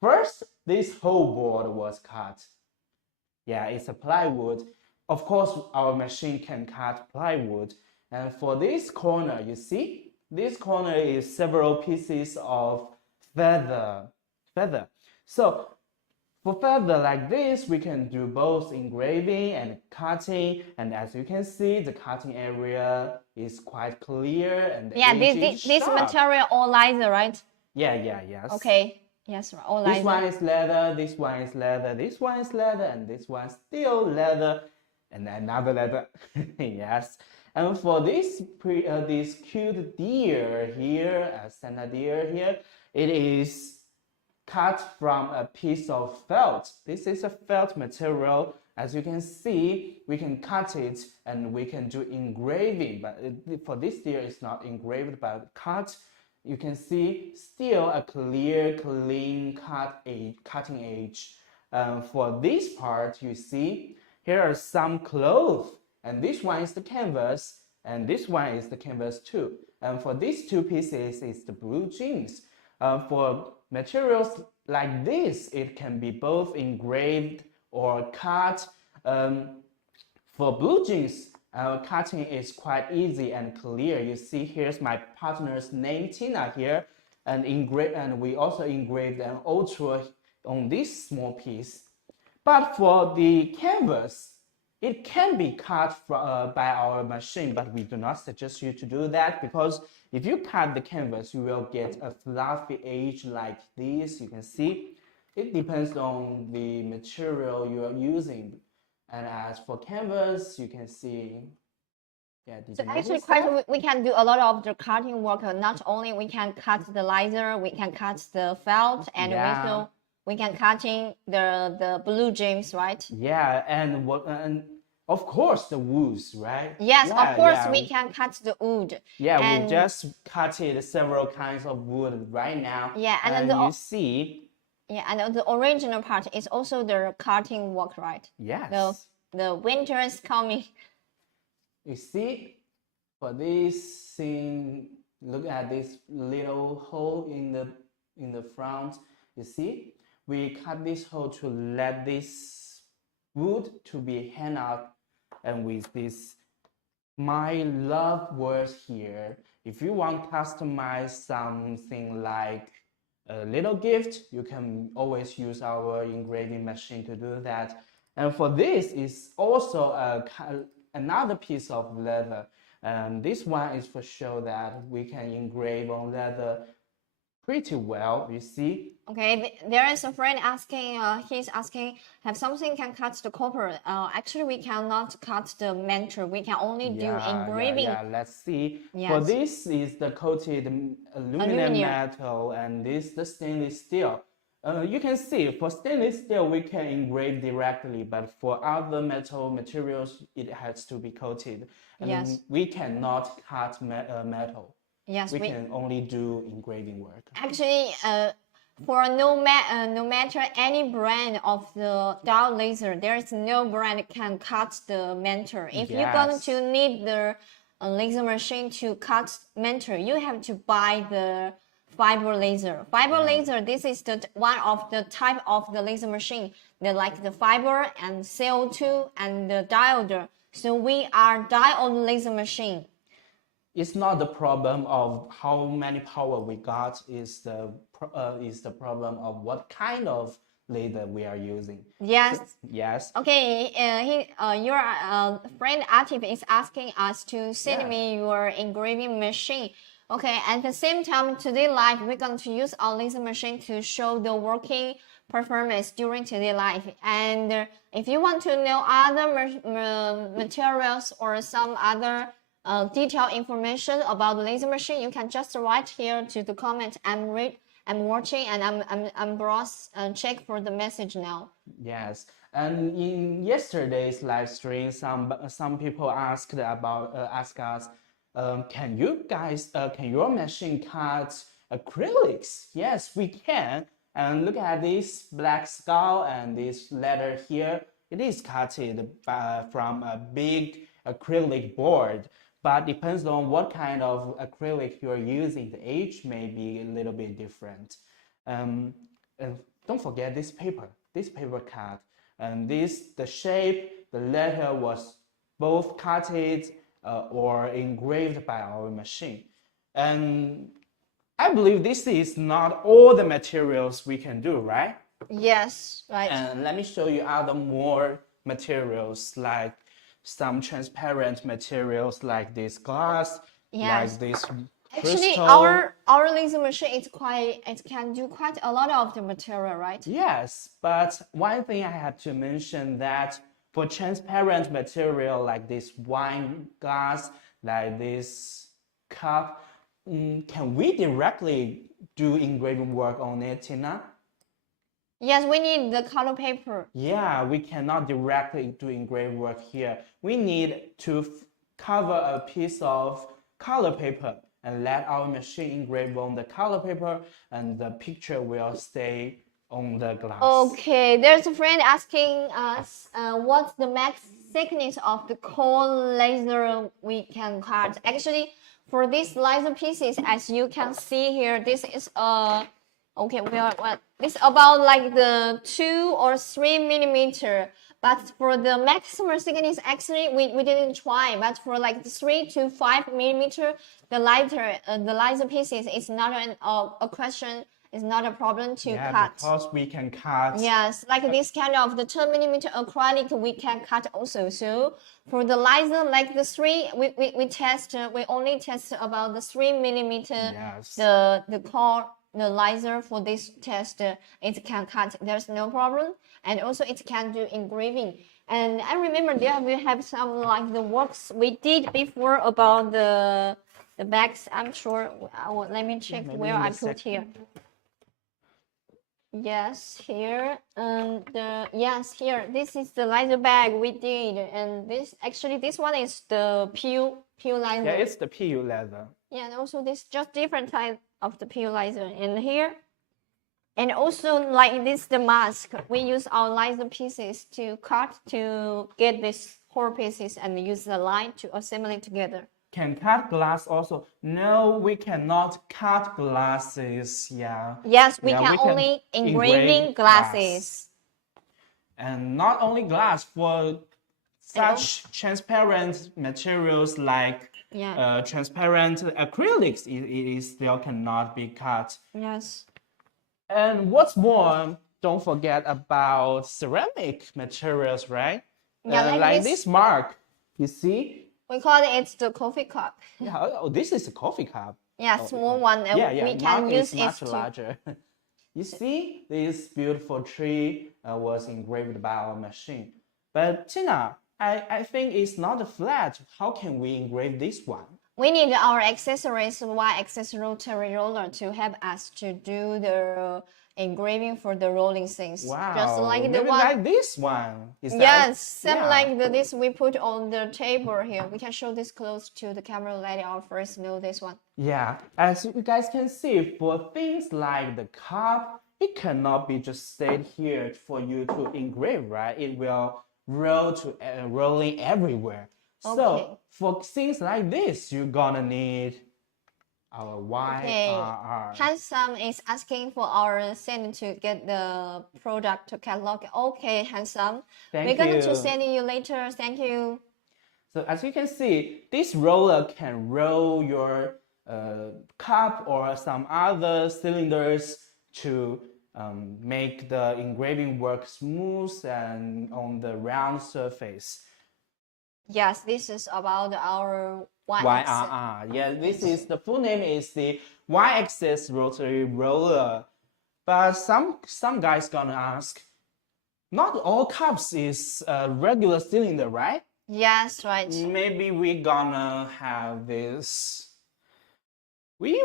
first this whole board was cut. Yeah, it's a plywood. Of course, our machine can cut plywood. And for this corner, you see, this corner is several pieces of feather. So for feather like this, we can do both engraving and cutting. And as you can see, the cutting area is quite clear and the Yeah, edge this is sharp. material all laser, right? Yes. Okay. Yes, all This laser. one is leather, this one is leather, this one is leather, and this one still leather, and another leather. Yes. And for this this cute deer here, Santa deer here, it is cut from a piece of felt. This is a felt material. As you can see, we can cut it and we can do engraving. But for this deer, it's not engraved but cut. You can see still a clear, clean cutting edge. For this part, you see here are some cloth, and this one is the canvas, and this one is the canvas too. And for these two pieces is the blue jeans. For materials like this, it can be both engraved or cut. For blue jeans, cutting is quite easy and clear. You see, here's my partner's name, Tina, here, and we also engraved an Ortur on this small piece. But for the canvas, it can be cut by our machine, but we do not suggest you to do that because if you cut the canvas, you will get a fluffy edge like this. You can see it depends on the material you are using. And as for canvas, you can see, yeah, did So you actually, notice that? we can do a lot of the cutting work. Not only we can cut the laser, we can cut the felt, and Yeah. we can cutting the blue jeans, right? Yeah, and of course the woods, right? Yes, Yeah, of course yeah. we can cut the wood. Yeah, and we just cutted several kinds of wood right now. Yeah, and then you see, yeah, and the original part is also the cutting work, right? yes. The winter is coming. You see, for this thing, look at this little hole in the front. You see, we cut this hole to let this wood to be hang out, and with this my love words here. If you want to customize something like a little gift, you can always use our engraving machine to do that. And for this is also another piece of leather. And this one is for show that we can engrave on leather pretty well, you see. Okay, there is a friend asking, he's asking, have something can cut the copper. Actually, we cannot cut the mantle. We can only do engraving. Yeah, let's see. Yes. For this is the coated aluminum metal, and this the stainless steel. You can see for stainless steel we can engrave directly, but for other metal materials it has to be coated. And Yes. we cannot cut metal. Yes, we can only do engraving work. Actually, for no matter any brand of the dial laser, there is no brand can cut the mentor. If you're going to need the laser machine to cut mentor, you have to buy the fiber laser. Fiber laser, this is the one of the type of the laser machine. They like the fiber and CO2 and the diode. So we are diode laser machine. It's not the problem of how many power we got, is the problem of what kind of laser we are using. Yes. Yes. Okay, your friend Atif is asking us to send Yeah. me your engraving machine. Okay, at the same time, today live, we're going to use our laser machine to show the working performance during today live. And if you want to know other materials or some other detailed information about the laser machine, you can just write here to the comment. I'm watching and I'm browse and check for the message now. Yes, and in yesterday's live stream, some people asked us, can you guys can your machine cut acrylics? Yes, we can. And look at this black skull and this letter here. It is cutted from a big acrylic board, but depends on what kind of acrylic you're using. The age may be a little bit different. And don't forget this paper cut, and the shape, the letter was both cutted or engraved by our machine. And I believe this is not all the materials we can do, right? Yes, right. And let me show you other more materials, like some transparent materials like this glass, Yes. like this Actually, crystal. our laser machine it can do quite a lot of the material, right? Yes, but one thing I have to mention that for transparent material like this wine glass, like this cup, can we directly do engraving work on it, Tina? Yes, we need the color paper. Yeah, we cannot directly do engraving work here. We need to cover a piece of color paper and let our machine engrave on the color paper, and the picture will stay on the glass. Okay, there's a friend asking us what's the max thickness of the core laser we can cut. Actually, for these laser pieces, as you can see here, this is okay, this about like the 2 or 3 millimeter. But for the maximum thickness, actually we didn't try. But for like the 3 to 5 millimeter, the laser pieces is not a question. It's not a problem to cut. Because we can cut. Yes, like this kind of the 10 millimeter acrylic we can cut also. So for the laser, like the 3, we only test about the 3 millimeter. Yes. The core. The laser for this test, it can cut. There's no problem, and also it can do engraving. And I remember there we have some like the works we did before about the bags. I'm sure. Let me check where I put here. Yes, here and yes, here. This is the laser bag we did, and this one is the PU laser. Yeah, it's the PU laser. Yeah, and also this just different type of the PU laser in here. And also like this the mask, we use our laser pieces to cut to get these core pieces and use the line to assemble together. Can cut glass also? No, we cannot cut glasses. Yeah. Yes, we Yeah, can only engraving glasses. And not only glass, for such transparent materials like transparent acrylics, it still cannot be cut. Yes. And what's more, don't forget about ceramic materials, right? Yeah, like this mark, you see? We call it the coffee cup. Yeah, oh, this is a coffee cup. Yeah, small one. We can use it much larger. You see, this beautiful tree was engraved by our machine. But Tina, I think it's not flat. How can we engrave this one? We need our accessories, Y-axis rotary roller, to help us to do the engraving for the rolling things. Wow, just like the maybe one. Like this one. Same like this we put on the table here. We can show this close to the camera. Let our first know this one. Yeah, as you guys can see, for things like the cup, it cannot be just stayed here for you to engrave, right? It will rolling everywhere. Okay. So for things like this, you're gonna need our YRR. Handsome is asking for our send to get the product catalog. Okay, Handsome. We're going to send you later. Thank you. So as you can see, this roller can roll your cup or some other cylinders to make the engraving work smooth and on the round surface. Yes, this is about our y-axis. YRR. Yeah, this is the full name is the Y-axis rotary roller. But some guys gonna ask, not all cups is a regular cylinder, right? Yes, right. Maybe we gonna have this. We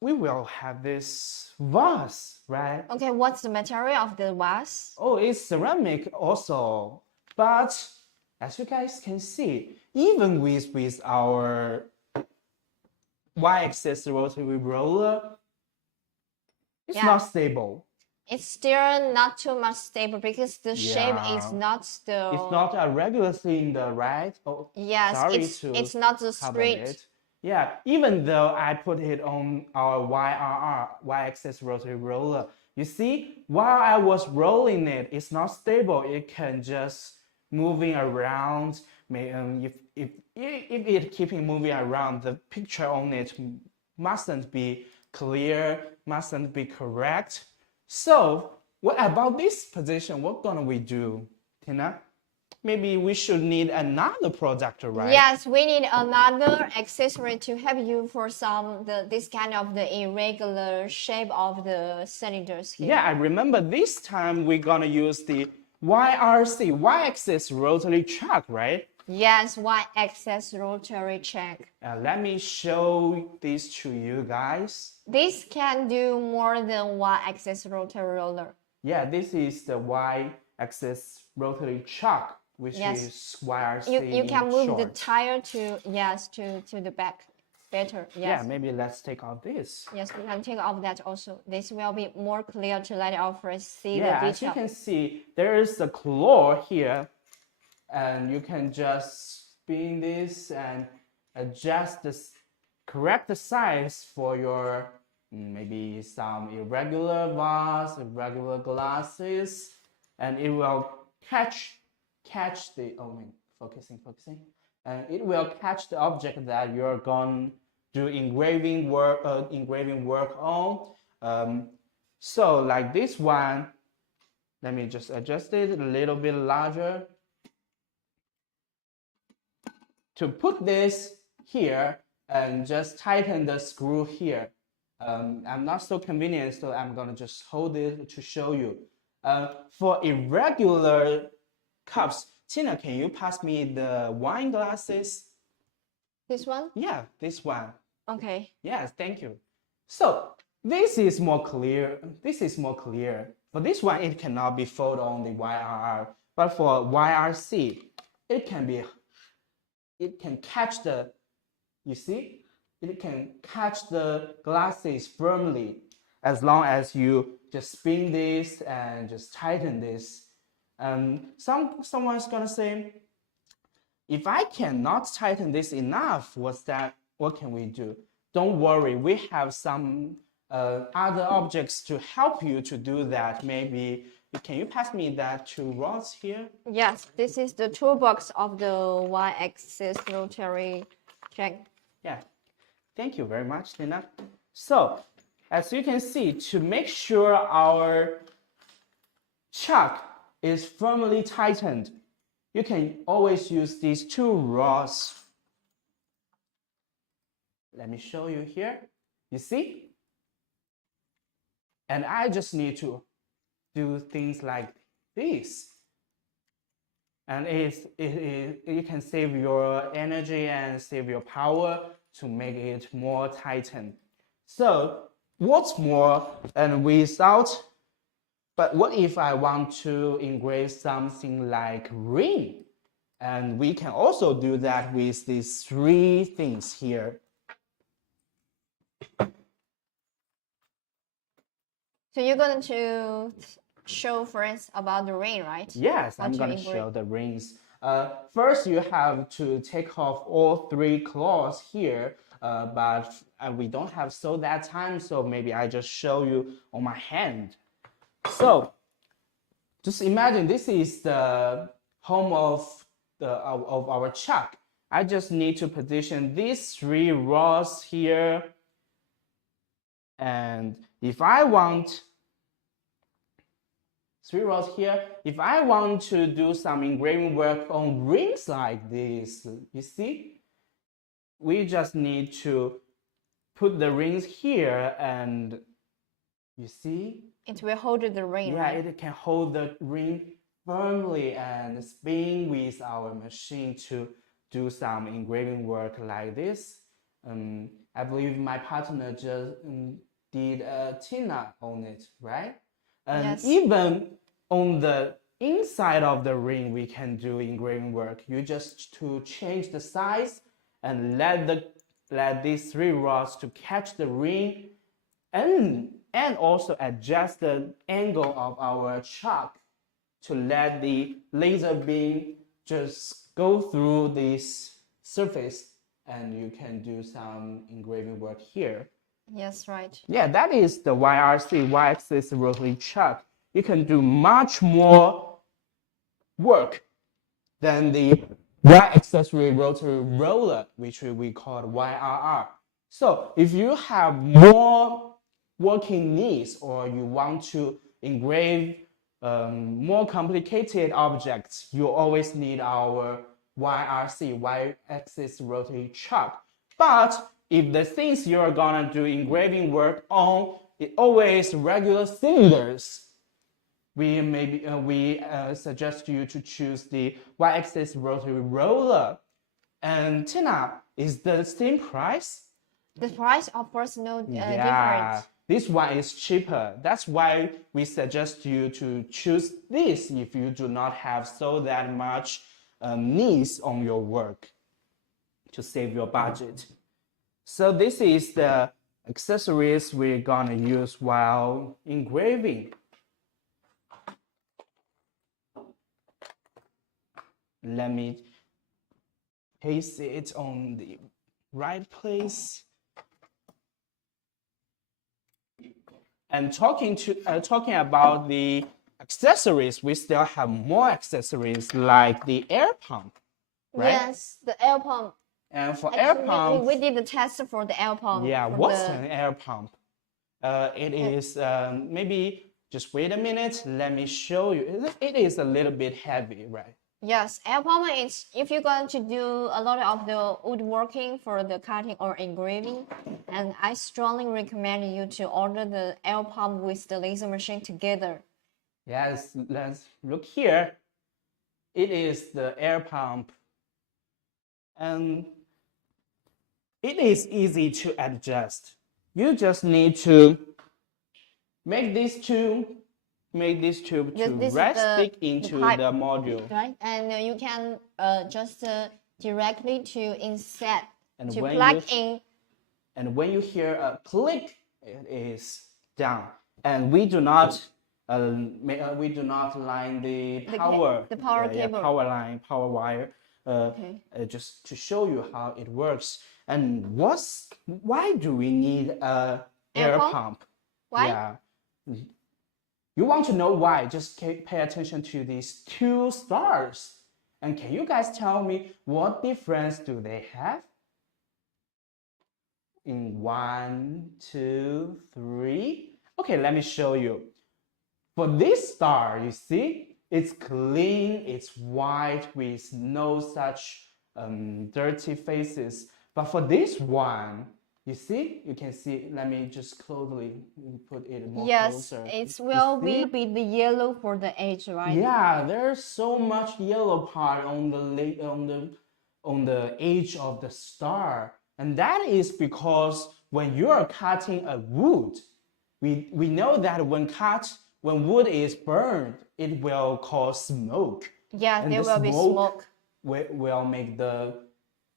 will have this vase, right? Okay, what's the material of the vase? Oh, it's ceramic also. But as you guys can see, even with our Y-axis rotary roller, it's Yeah. not stable. It's still not too much stable because the shape is Yeah. not still. It's not a regular cylinder, right? Oh, Yes, sorry it's not the cover straight. it. Yeah, even though I put it on our YRR, Y-axis rotary roller, you see, while I was rolling it, it's not stable. It can just moving around. If it keeping moving around, the picture on it mustn't be clear, mustn't be correct. So, what about this position? What gonna we do, Tina? Maybe we should need another product, right? Yes, we need another accessory to help you for this kind of the irregular shape of the cylinders here. Yeah, I remember this time we're gonna use the YRC, Y-axis rotary chuck, right? Yes, y-axis rotary check. Let me show this to you guys. This can do more than y-axis rotary roller. Yeah, this is the Y-axis rotary chuck, which Yes. is YRC. You can move the short. tire to the back better. Yes. Yeah, maybe let's take out this. Yes, we can take off that also. This will be more clear to let our friends see Yeah, the as you detail. can see, there is a claw here, and you can just spin this and adjust the correct size for your maybe some irregular vase, irregular glasses, and it will catch the focusing, and it will catch the object that you're going to do engraving work on. So like this one, let me just adjust it a little bit larger. To put this here and just tighten the screw here. I'm not so convenient, so I'm gonna just hold it to show you. For irregular cups, Tina, can you pass me the wine glasses? This one? Yeah, this one. Okay. Yes, thank you. So this is more clear. This is more clear. For this one, it cannot be folded on the YRR, but for YRC, it can catch the, you see, it can catch the glasses firmly as long as you just spin this and just tighten this. Someone's gonna say, if I cannot tighten this enough, what can we do? Don't worry, we have some other objects to help you to do that. Maybe, can you pass me that two rods here? Yes, this is the toolbox of the y-axis rotary check. Yeah, thank you very much, Tina. So, as you can see, to make sure our chuck is firmly tightened, you can always use these two rods. Let me show you here. You see? And I just need to do things like this. And you can save your energy and save your power to make it more tightened. So what's more, and but what if I want to engrave something like ring? And we can also do that with these three things here. So you're going to show friends about the ring, right? Yes, How I'm to going to engrave. show the rings. First, you have to take off all three claws here, but we don't have that time, so maybe I just show you on my hand. So, just imagine this is the home of our chuck. I just need to position these three rods here, and if I want 3 rods here. If I want to do some engraving work on rings like this, you see, we just need to put the rings here, and you see, It will hold the ring, yeah, right? it can hold the ring firmly and spin with our machine to do some engraving work like this. I believe my partner just did a Tina on it, right? And Yes. even on the inside of the ring, we can do engraving work. You just to change the size and let these 3 rods to catch the ring, and also adjust the angle of our chalk to let the laser beam just go through this surface, and you can do some engraving work here. Yes, right. Yeah, that is the YRC, Y-axis rotary chuck. You can do much more work than the Y-accessory rotary roller, which we call YRR. So if you have more working needs, or you want to engrave more complicated objects, you always need our YRC, Y-axis rotary chuck. But if the things you're gonna do engraving work on is always regular cylinders, we suggest you to choose the Y-axis rotary roller. And Tina, is the same price? The price, of course, no Yeah, different. this one is cheaper. That's why we suggest you to choose this if you do not have so that much needs on your work to save your budget. So this is the accessories we're gonna use while engraving. Let me place it on the right place. And talking about the accessories, we still have more accessories like the air pump, right? Yes, the air pump. And for air Actually, pump, we did the test for the air pump. yeah, for what's the- an air pump? It is maybe just wait a minute. Let me show you. It is a little bit heavy, right? Yes, air pump is if you're going to do a lot of the woodworking for the cutting or engraving, and I strongly recommend you to order the air pump with the laser machine together. Yes, let's look here. It is the air pump, and it is easy to adjust. You just need to make this tube to This is rest the- stick into pipe. the module. Right, and you can just directly to insert And to when plug you- in. And when you hear a click, it is down. And we do not line the power the power cable. power line, power wire. Okay. Just to show you how it works. And why do we need a air pump? pump? Why? Yeah. You want to know why? Just pay attention to these 2 stars. And can you guys tell me what difference do they have? In 1, 2, 3. Okay, let me show you. For this star, you see, it's clean, it's white with no such dirty faces. But for this one, you see, you can see, let me just closely put it more Yes, closer. it You will see? be the yellow for the edge, right? Yeah, there's so much yellow part on the edge of the star, and that is because when you are cutting a wood, we know that when wood is burned, it will cause smoke. Yeah, And there the will be smoke. will make the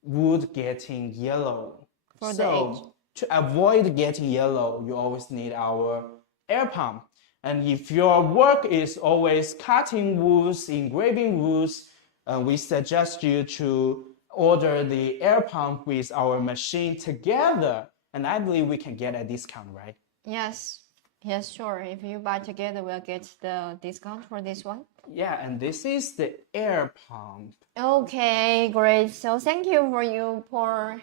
wood getting yellow. For the So to avoid getting yellow, you always need our air pump. And if your work is always cutting woods, engraving woods, we suggest you to order the air pump with our machine together. And I believe we can get a discount, right? Yes, yes, sure. If you buy together, we'll get the discount for this one. Yeah, and this is the air pump. Okay, great. So thank you for you for.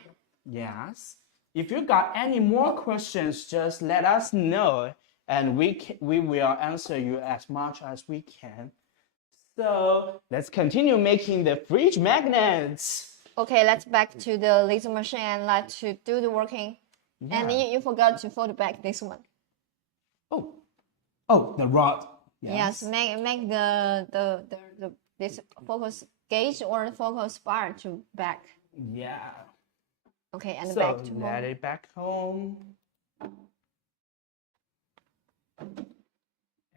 Yes. If you got any more questions, just let us know. and we will answer you as much as we can. So let's continue making the fridge magnets. Okay, let's back to the laser machine and let's to do the working. And Yeah. you forgot to fold back this one. Oh, the rod. Yes, make the this focus gauge or the focus bar to back. Yeah. Okay, and So back to let home. it back home.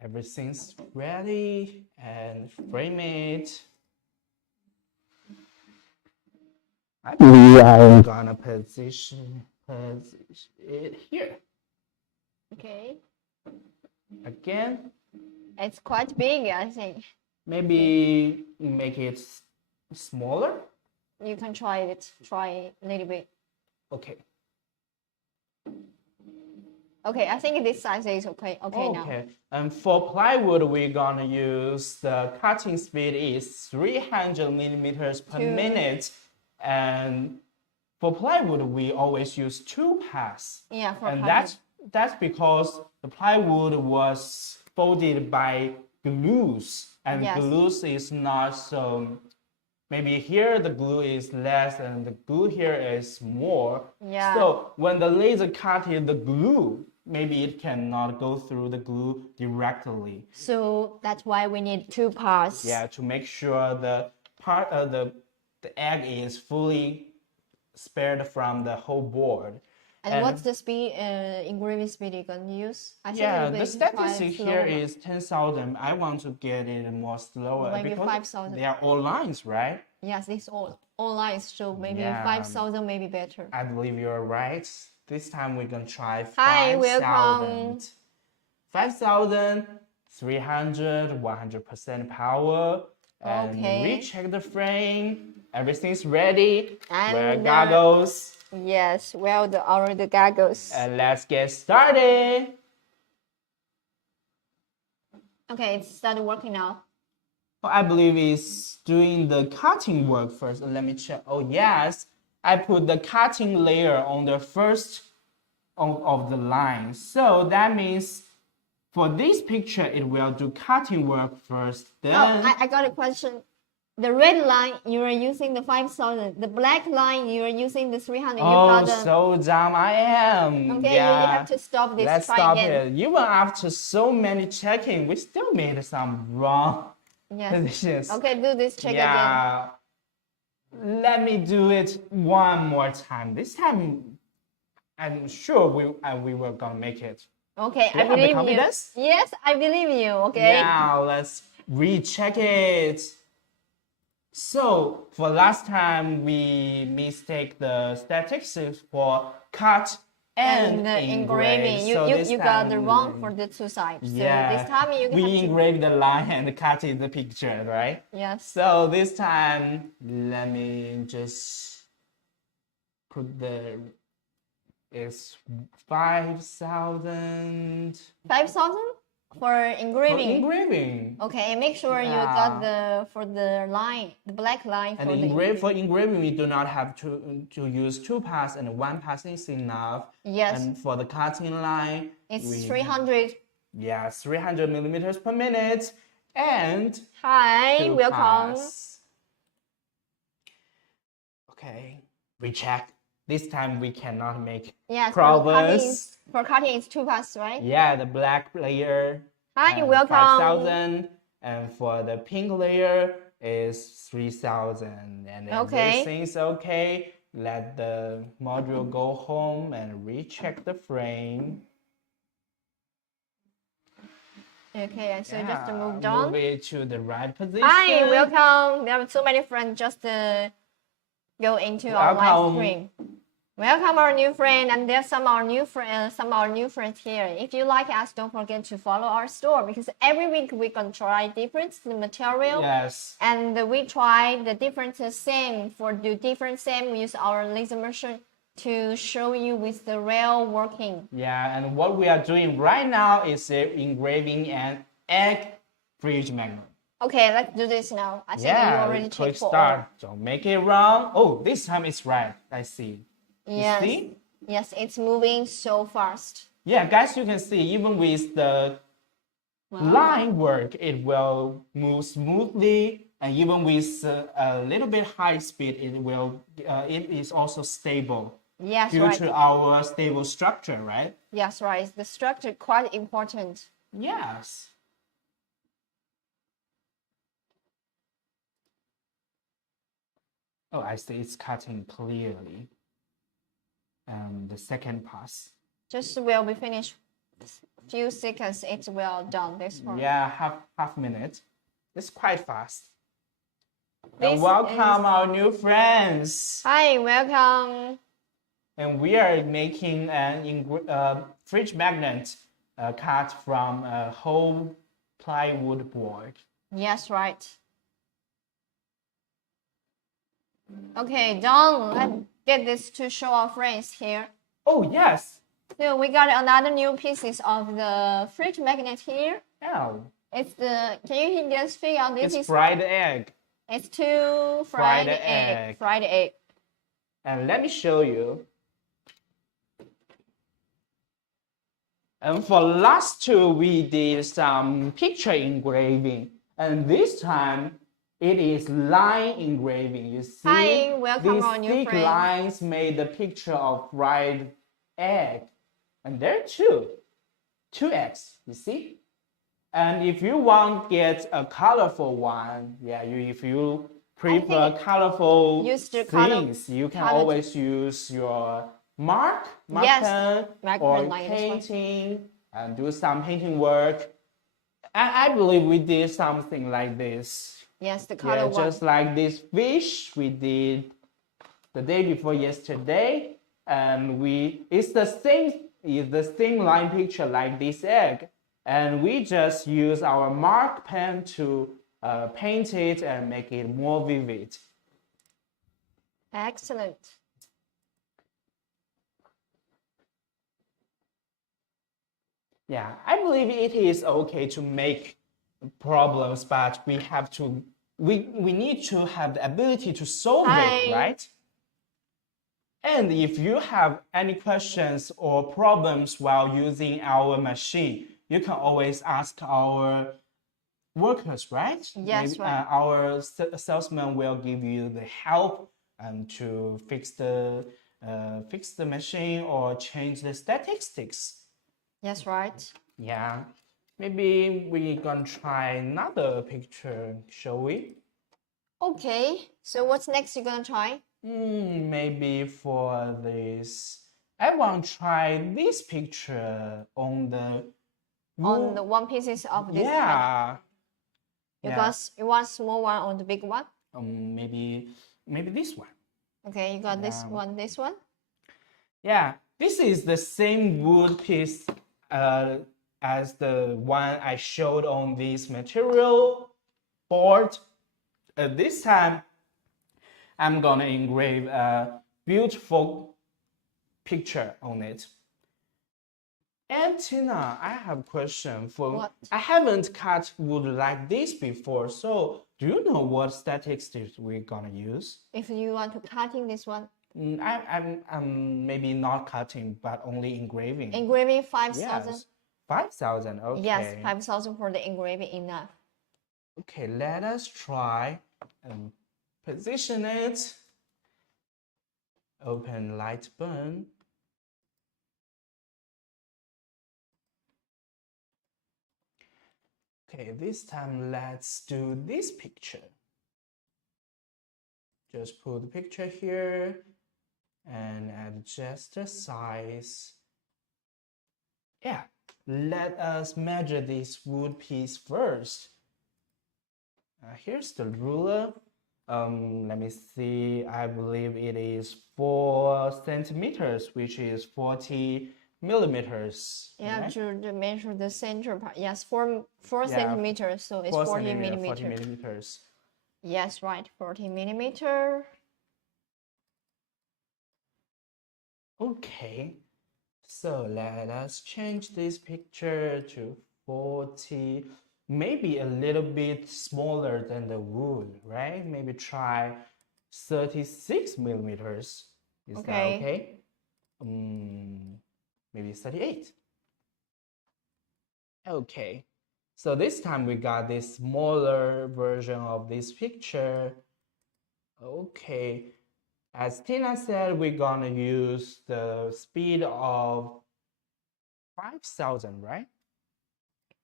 Everything's ready and frame it. I believe I'm gonna position it here. Okay, Again, it's quite big, I think. maybe make it smaller. You can try it. Try a little bit. Okay. Okay, I think this size is okay. Okay, now. Okay. And for plywood, we're gonna use the cutting speed is 300 millimeters per minute. And for plywood, we always use 2 pass. Yeah, for And cutting. that's because the plywood was folded by glues, and Yes. glues is not so. Maybe here the glue is less and the glue here is more. Yeah. So when the laser cutted the glue, maybe it cannot go through the glue directly. So that's why we need 2 parts. Yeah, to make sure the part of the egg is fully spared from the whole board. And what's the speed, engraving speed you're gonna use? I think Yeah, maybe the try statistic slower. here is 10,000. I want to get it more slower Maybe because 5,000. they are all lines, right? Yes, it's all lines, so maybe Yeah. 5,000 maybe better. I believe you're right. This time we're gonna try Hi, 5,000. 5,000, 300, 100% power. And Okay. recheck the frame. Everything's ready. And, Wear goggles. Yes, well, the goggles. And let's get started. Okay, it started working now. I believe it's doing the cutting work first. Let me check. Oh, yes. I put the cutting layer on the first of the line. So that means for this picture, it will do cutting work first. Then Oh, I got a question. The red line, you are using the 5,000. The black line, you are using the 300. You oh, got the... so dumb I am. Okay, yeah. you have to stop this. Let's Try stop again. it. Even after so many checking, we still made some wrong Yes. positions. Okay, do this check again. Yeah. Let me do it one more time. This time, I'm sure we were gonna make it. Okay, Do I you have the believe you. confidence? Yes, I believe you. Okay. Now let's recheck it. So for last time, we mistake the statistics for cut and the engrave. engraving, So you this got the time, wrong for the 2 sides. So yeah, this time you we have to. engrave the line and cut in the picture, right? Yes. So this time, let me just put it's 5,000 5,000 for for engraving. engraving. Okay, make sure you got for the line, the black line And for the for engraving, we do not have to use 2 pass, and 1 pass is enough. Yes. And for the cutting line, It's 300. Yeah, 300 millimeters per minute, and Hi, 2 welcome. pass. Okay, recheck. This time we cannot make Yes, problems. for cutting it's 2 pass, right? Yeah, the black layer. Hi, and welcome. 5,000, and for the pink layer is 3,000, and Okay. everything's okay. Let the module go home and recheck the frame. Okay, so just Yeah, move on. Move it to the right position. Hi, welcome. There are so many friends just go into our live Welcome. stream. Welcome our new friend, and there's some our new friends here. If you like us, don't forget to follow our store because every week we can try different material. Yes. And we try the different same for the different same. We use our laser machine to show you with the real working. Yeah, and what we are doing right now is engraving an egg fridge magnet. Okay, let's do this now. I think you Yeah, already click checked for start. Don't make it wrong. Oh, this time it's right. I see. all. Yes. You see? Yes, it's moving so fast. Yeah, guys, you can see even with the line work, it will move smoothly, and even with a little bit high speed, it is also stable. Yes, Due right. to our stable structure, right? Yes, right. The structure quite important. Yes. Oh, I see it's cutting clearly. The second pass. Just will be finished. Few seconds, it will done this part. Yeah, half minute. It's quite fast. This And welcome is- our new friends. Hi, welcome. And we are making an fridge magnet cut from a whole plywood board. Yes, right. Okay, done. Let's get this to show our friends here. Oh yes. So we got another new pieces of the fridge magnet here. Oh, It's the. Can you just figure out this it's is? fried egg. It's two Fried fried egg. egg. Fried egg. And let me show you. And for last two, we did some picture engraving. And this time, it is line engraving. You see, Hi, welcome these our new thick friend. lines made the picture of fried egg. And there are two eggs, you see? And if you want to get a colorful one, yeah, if you prefer colorful use the things, you can color- always use your mark Yes, pen mark or pen like this one. painting and do some painting work. I believe we did something like this. Yes, the color Yeah, one. just like this fish we did the day before yesterday, and it's the same line picture like this egg, and we just use our mark pen to paint it and make it more vivid. Excellent. Yeah, I believe it is okay to make problems, but we need to have the ability to solve Hi. it, right? And if you have any questions or problems while using our machine, you can always ask our workers, right? Yes, right. Our salesman will give you the help to fix the machine or change the statistics. Yes, right. Yeah, maybe we gonna try another picture, shall we? Okay. So what's next you're gonna try? Maybe for this, I want to try this picture on the On the one pieces of this kind. yeah. You want small one or the big one? Maybe this one. Okay, you got this one. Yeah, this is the same wood piece as the one I showed on this material board. This time, I'm gonna engrave a beautiful picture on it. And Tina, I have a question for. What? I haven't cut wood like this before, so do you know what statistics we're gonna use? If you want to cutting this one, I'm maybe not cutting, but only engraving. engraving 5,000. Yes, 5,000. Okay. Yes, 5,000 for the engraving enough. Okay, let us try and position it. Open light burn. Okay, this time let's do this picture. Just put the picture here and adjust the size. Yeah, let us measure this wood piece first. Here's the ruler. Let me see. I believe it is 4 centimeters, which is 40 millimeters. Yeah, right? to measure the center part. Yes, 4 Yeah, centimeters, so it's 4 40 centimeter, 40 millimeter. millimeters. Yes, right, 40 millimeter. Okay, so let us change this picture to 40, maybe a little bit smaller than the wood, right? Maybe try 36 millimeters. Is that Okay. okay? Maybe 38. Okay, so this time we got this smaller version of this picture. Okay, as Tina said, we're gonna use the speed of 5,000, right?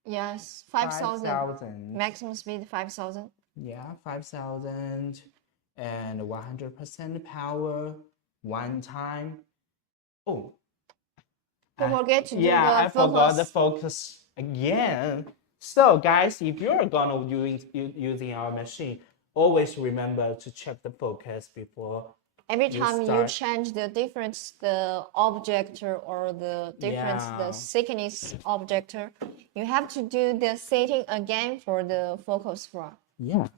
Yes, 5,000. 5,000. Maximum speed 5,000. Yeah, 5,000 and 100% power one time. Oh, Don't forget to do yeah, the I forgot the focus. focus again. So guys, if you're gonna using our machine, always remember to check the focus before Every you time you start. change the difference, the object or the difference, the Yeah. thickness object, you have to do the setting again for the focus for. Yeah.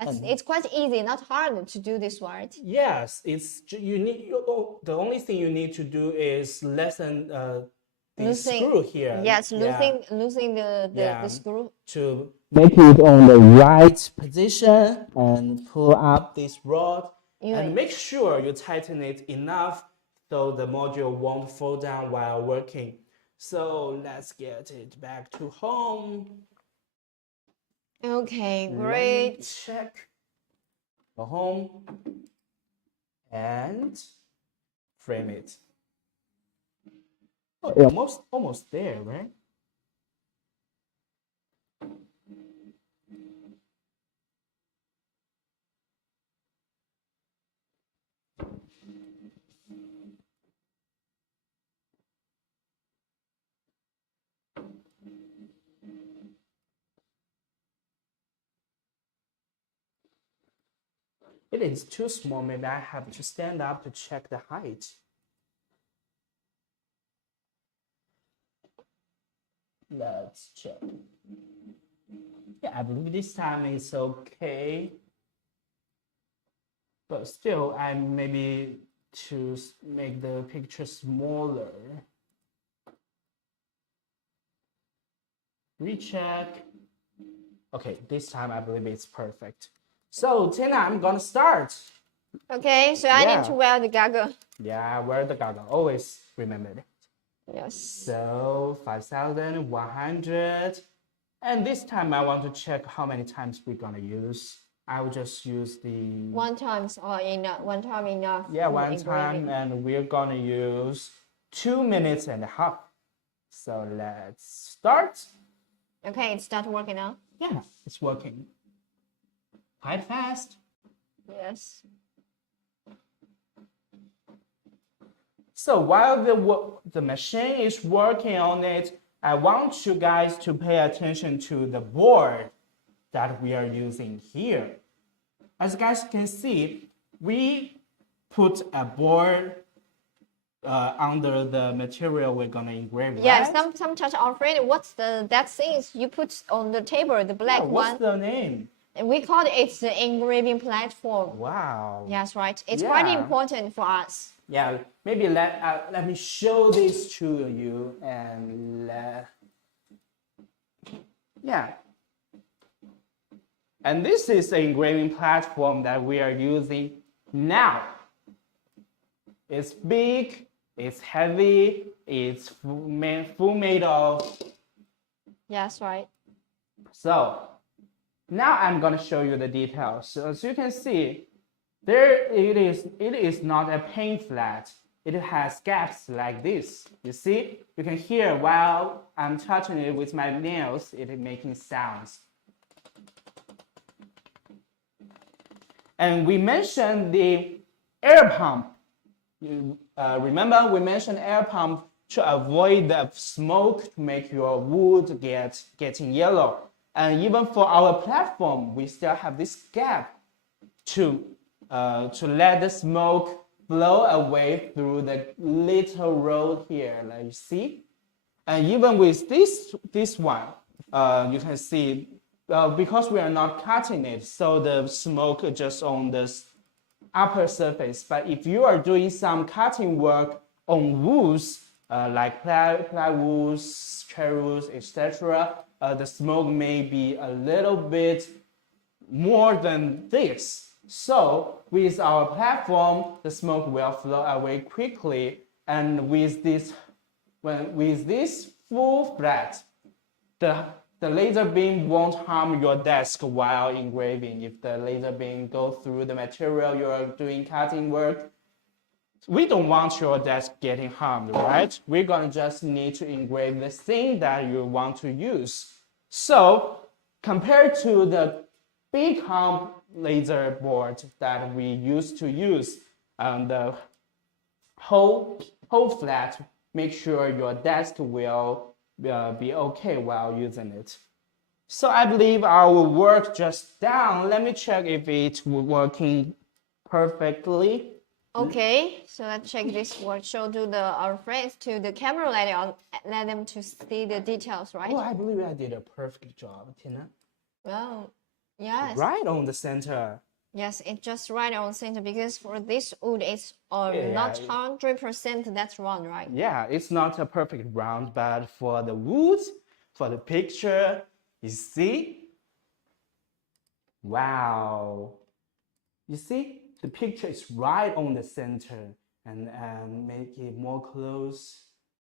It's quite easy, not hard to do this, right? Yes, the only thing you need to do is lessen the screw here. Yes, Yeah. losing the Yeah. screw. To make it on the right position and pull up this rod and make sure you tighten it enough so the module won't fall down while working. So let's get it back to home. Okay, Let me great. check the home and frame it. Oh, almost there, right? It is too small. Maybe I have to stand up to check the height. Let's check. Yeah, I believe this time it's okay. But still, I maybe to make the picture smaller. Recheck. Okay, this time I believe it's perfect. So Tina, I'm gonna start. Okay, so I need to wear the goggle. Yeah, wear the goggle. Always remember it. Yes. So 5,100. And this time I want to check how many times we're gonna use. I will just use the one time enough. Yeah, one time, and we're gonna use 2 minutes and a half. So let's start. Okay, it started working now. Yeah, it's working quite fast. Yes. So while the machine is working on it, I want you guys to pay attention to the board that we are using here. As you guys can see, we put a board under the material we're gonna engrave. Yeah, right? some touch our friend. What's that thing you put on the table, the black What's one? the name? We call it the engraving platform. Wow. Yes, right. It's quite Yeah. important for us. Yeah, maybe let me show this to you and yeah. And this is the engraving platform that we are using now. It's big, it's heavy, it's full made of. Yes, right. So now I'm gonna show you the details. So as you can see, there it is not a plain flat. It has gaps like this. You see? You can hear while I'm touching it with my nails, it is making sounds. And we mentioned the air pump. You remember we mentioned air pump to avoid the smoke to make your wood getting yellow. And even for our platform, we still have this gap to let the smoke blow away through the little road here, like you see. And even with this one, you can see because we are not cutting it, so the smoke just on this upper surface. But if you are doing some cutting work on woods, like plywoods, cherry woods, etc., the smoke may be a little bit more than this. So with our platform, the smoke will flow away quickly, and with this full flat, the laser beam won't harm your desk while engraving. If the laser beam goes through the material you're doing cutting work, we don't want your desk getting harmed, right? We're gonna just need to engrave the thing that you want to use. So compared to the big hump laser board that we used to use, the whole flat, make sure your desk will be okay while using it. So I believe our work just done. Let me check if it's working perfectly. Okay, so let's check this work. Show to our friends to the camera let them to see the details, right? Oh, I believe I did a perfect job, Tina. Wow. Yes. Right on the center. Yes, it's just right on center because for this wood, it's Yeah. not 100% that's round, right? Yeah, it's not a perfect round, but for the wood, for the picture, you see? Wow. You see? The picture is right on the center and make it more close,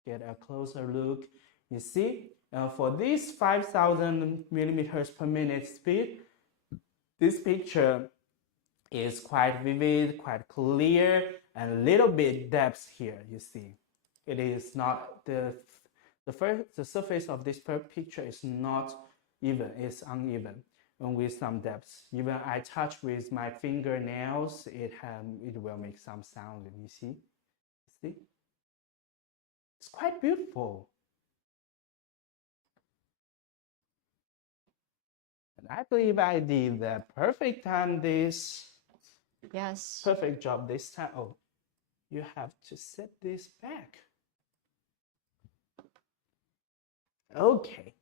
get a closer look. You see? For this 5,000 millimeters per minute speed, this picture is quite vivid, quite clear, and a little bit depth here, you see. It is not, the surface of this picture is not even, it's uneven and with some depth. Even I touch with my fingernails, it will make some sound, you see? See? It's quite beautiful. And I believe I did the perfect time this. Yes. Perfect job this time. Oh, you have to set this back. Okay.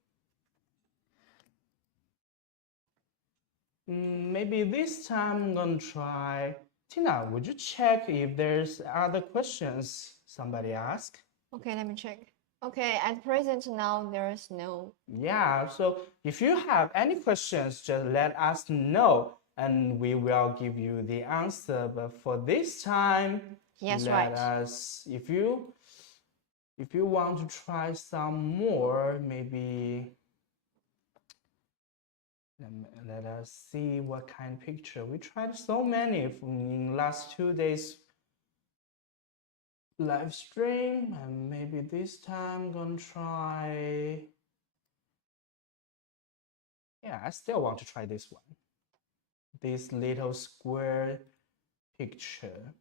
Maybe this time I'm gonna try. Tina, would you check if there's other questions somebody asked? Okay, let me check. Okay, at present now there is no. Yeah, so if you have any questions, just let us know and we will give you the answer. But for this time, Yes, let right. us, if you want to try some more, maybe let us see what kind of picture. We tried so many in last 2 days live stream, and maybe this time I'm gonna try. Yeah, I still want to try this one. This little square picture.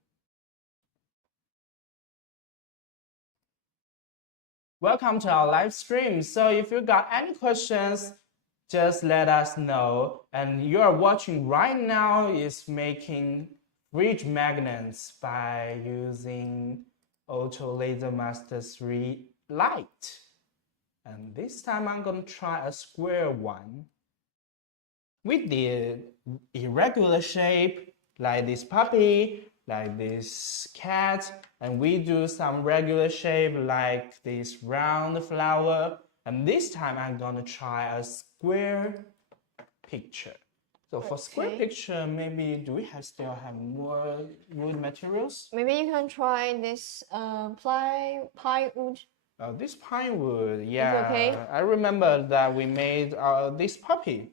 Welcome to our live stream. So if you got any questions, just let us know. And you are watching right now is making bridge magnets by using Ortur Laser Master 3 Lite. And this time I'm gonna try a square one. We did irregular shape like this puppy, like this cat, and we do some regular shape like this round flower. And this time I'm gonna try a square picture. So for square picture, maybe do we still have more wood materials? Maybe you can try this pine wood. This pine wood, yeah. It's okay. I remember that we made this puppy.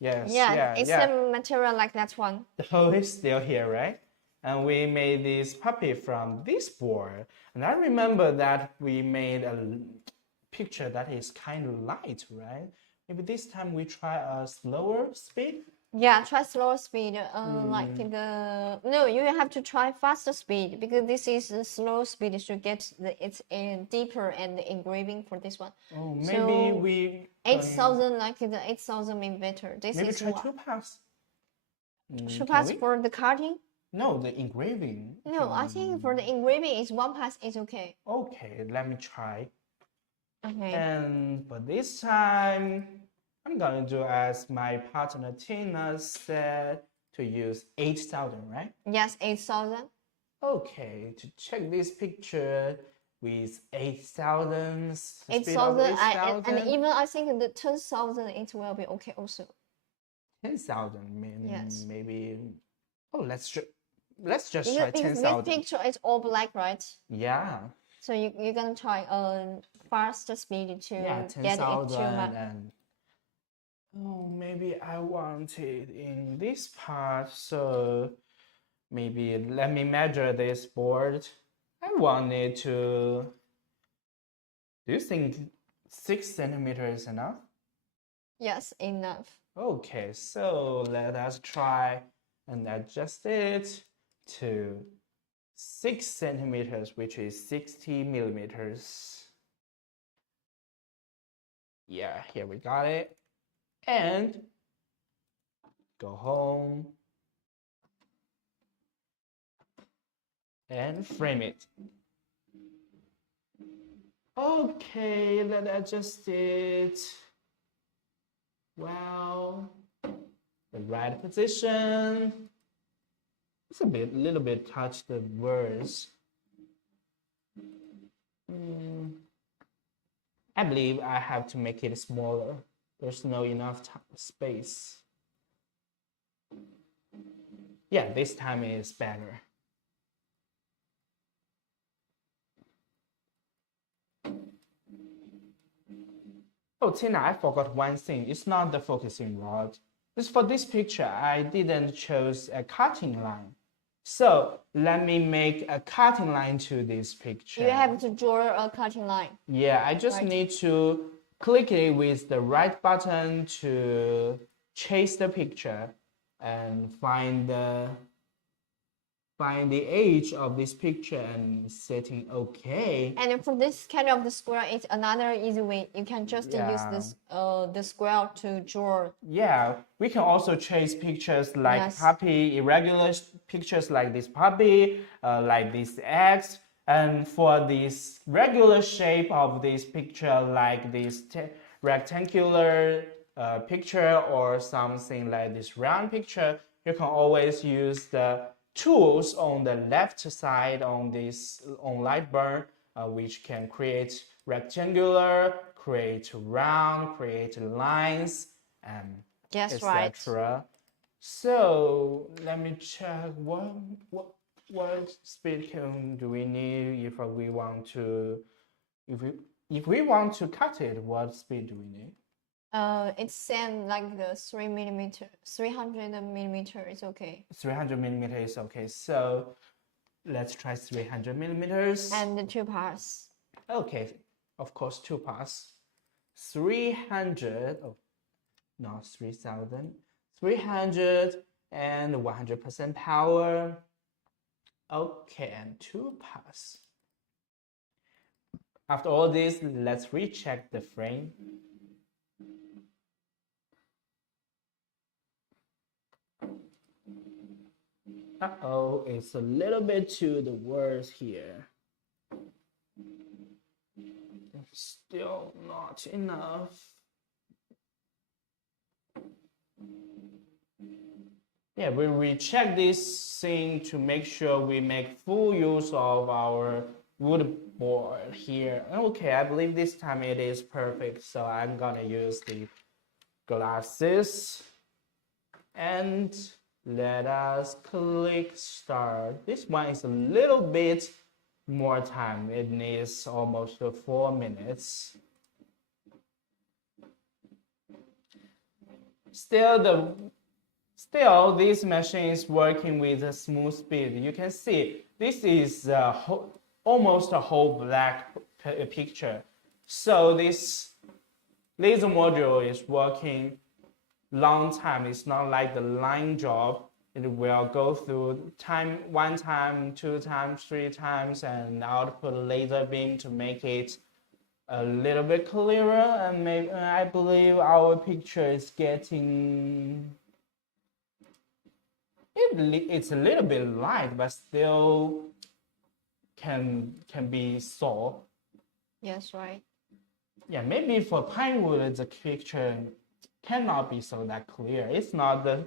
Yes, yeah, it's a material like that one. The hole is still here, right? And we made this puppy from this board. And I remember that we made a picture that is kind of light, right? Maybe this time we try a slower speed. Yeah, try slower speed. Like no, you have to try faster speed because this is the slow speed to get it's deeper and the engraving for this one. Oh, maybe so we 8,000 like the 8,000 may better. This maybe is try 2 pass. 2 pass for the cutting. No, the engraving. No, I think for the engraving is 1 pass is okay. Okay, let me try. Okay. And for this time, I'm gonna do as my partner Tina said to use 8,000, right? Yes, 8,000. Okay, to check this picture with 8,000. 8,000, and even I think the 10,000 it will be okay also. 10,000, yes. Maybe. Oh, let's just because try 10,000. This picture is all black, right? Yeah, So you're gonna try a faster speed to Yeah, get it 10,000 to and oh, maybe I want it in this part. So maybe let me measure this board. I want it to. Do you think 6 centimeters is enough? yes, enough. Okay, so let us try and adjust it to 6 centimeters, which is 60 millimeters. Yeah, here we got it. And go home and frame it. Okay, let's adjust it. Well, the right position. It's little bit touch the words. I believe I have to make it smaller. There's no enough space. Yeah, this time is better. Oh, Tina, I forgot one thing. It's not the focusing rod. Just for this picture, I didn't choose a cutting line. So let me make a cutting line to this picture. You have to draw a cutting line. Yeah, I just need to click it with the right button to chase the picture and find the edge of this picture and setting OK. And for this kind of the square, it's another easy way. You can just use this the square to draw. Yeah, we can also chase pictures like Yes. puppy, irregular pictures like this puppy, like this X. And for this regular shape of this picture, like this rectangular picture or something like this round picture, you can always use the tools on the left side on this on light burn, which can create rectangular, create round, create lines, and Yes, right. etc. So let me check what speed do we need if we want to if we want to cut it, what speed do we need? It's same like the 300 millimeter is okay. 300 millimeters is okay. So let's try 300 millimeters. And the 2 parts. Okay, of course, 2 parts. 300, oh, no, 3,000. 300 and 100% power. Okay, and 2 parts. After all this, let's recheck the frame. Uh-oh, it's a little bit to the words here. Still not enough. Yeah, we recheck this thing to make sure we make full use of our wood board here. Okay, I believe this time it is perfect, so I'm gonna use the glasses and let us click start. This one is a little bit more time. It needs almost 4 minutes. Still, this machine is working with a smooth speed. You can see this is almost a whole black picture. So this laser module is working long time. It's not like the line job. It will go through one time, 2 times, 3 times, and output a laser beam to make it a little bit clearer. And maybe I believe our picture is getting. It's a little bit light, but still can be saw. Yes, right. Yeah, maybe for pinewood the picture cannot be so that clear. It's not the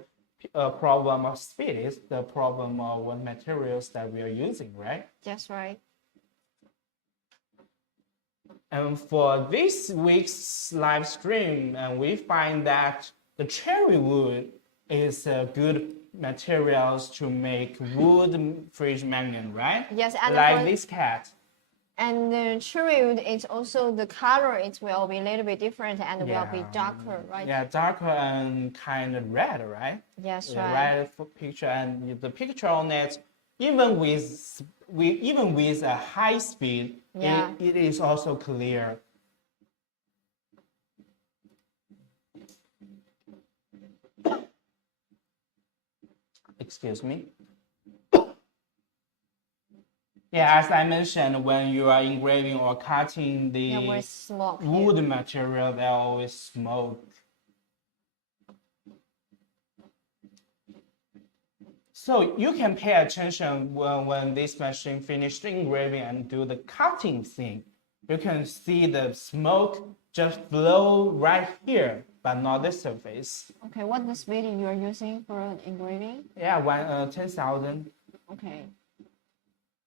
problem of speed, it's the problem of what materials that we are using, right? That's right. And for this week's live stream, we find that the cherry wood is a good materials to make wood fridge magnet, right? Yes, and like this cat. And the cherry wood is also the color. It will be a little bit different and will be darker, right? Yeah, darker and kind of red, right? Yes, The right. red picture, and the picture on it, even with a high speed, Yeah. it is also clear. Excuse me. Yeah, as I mentioned, when you are engraving or cutting Yeah, the with smoke. wood material, there always smoke. So you can pay attention when this machine finished engraving and do the cutting thing. You can see the smoke just flow right here, but not the surface. Okay, what the speed you are using for engraving? Yeah, 10,000. Okay.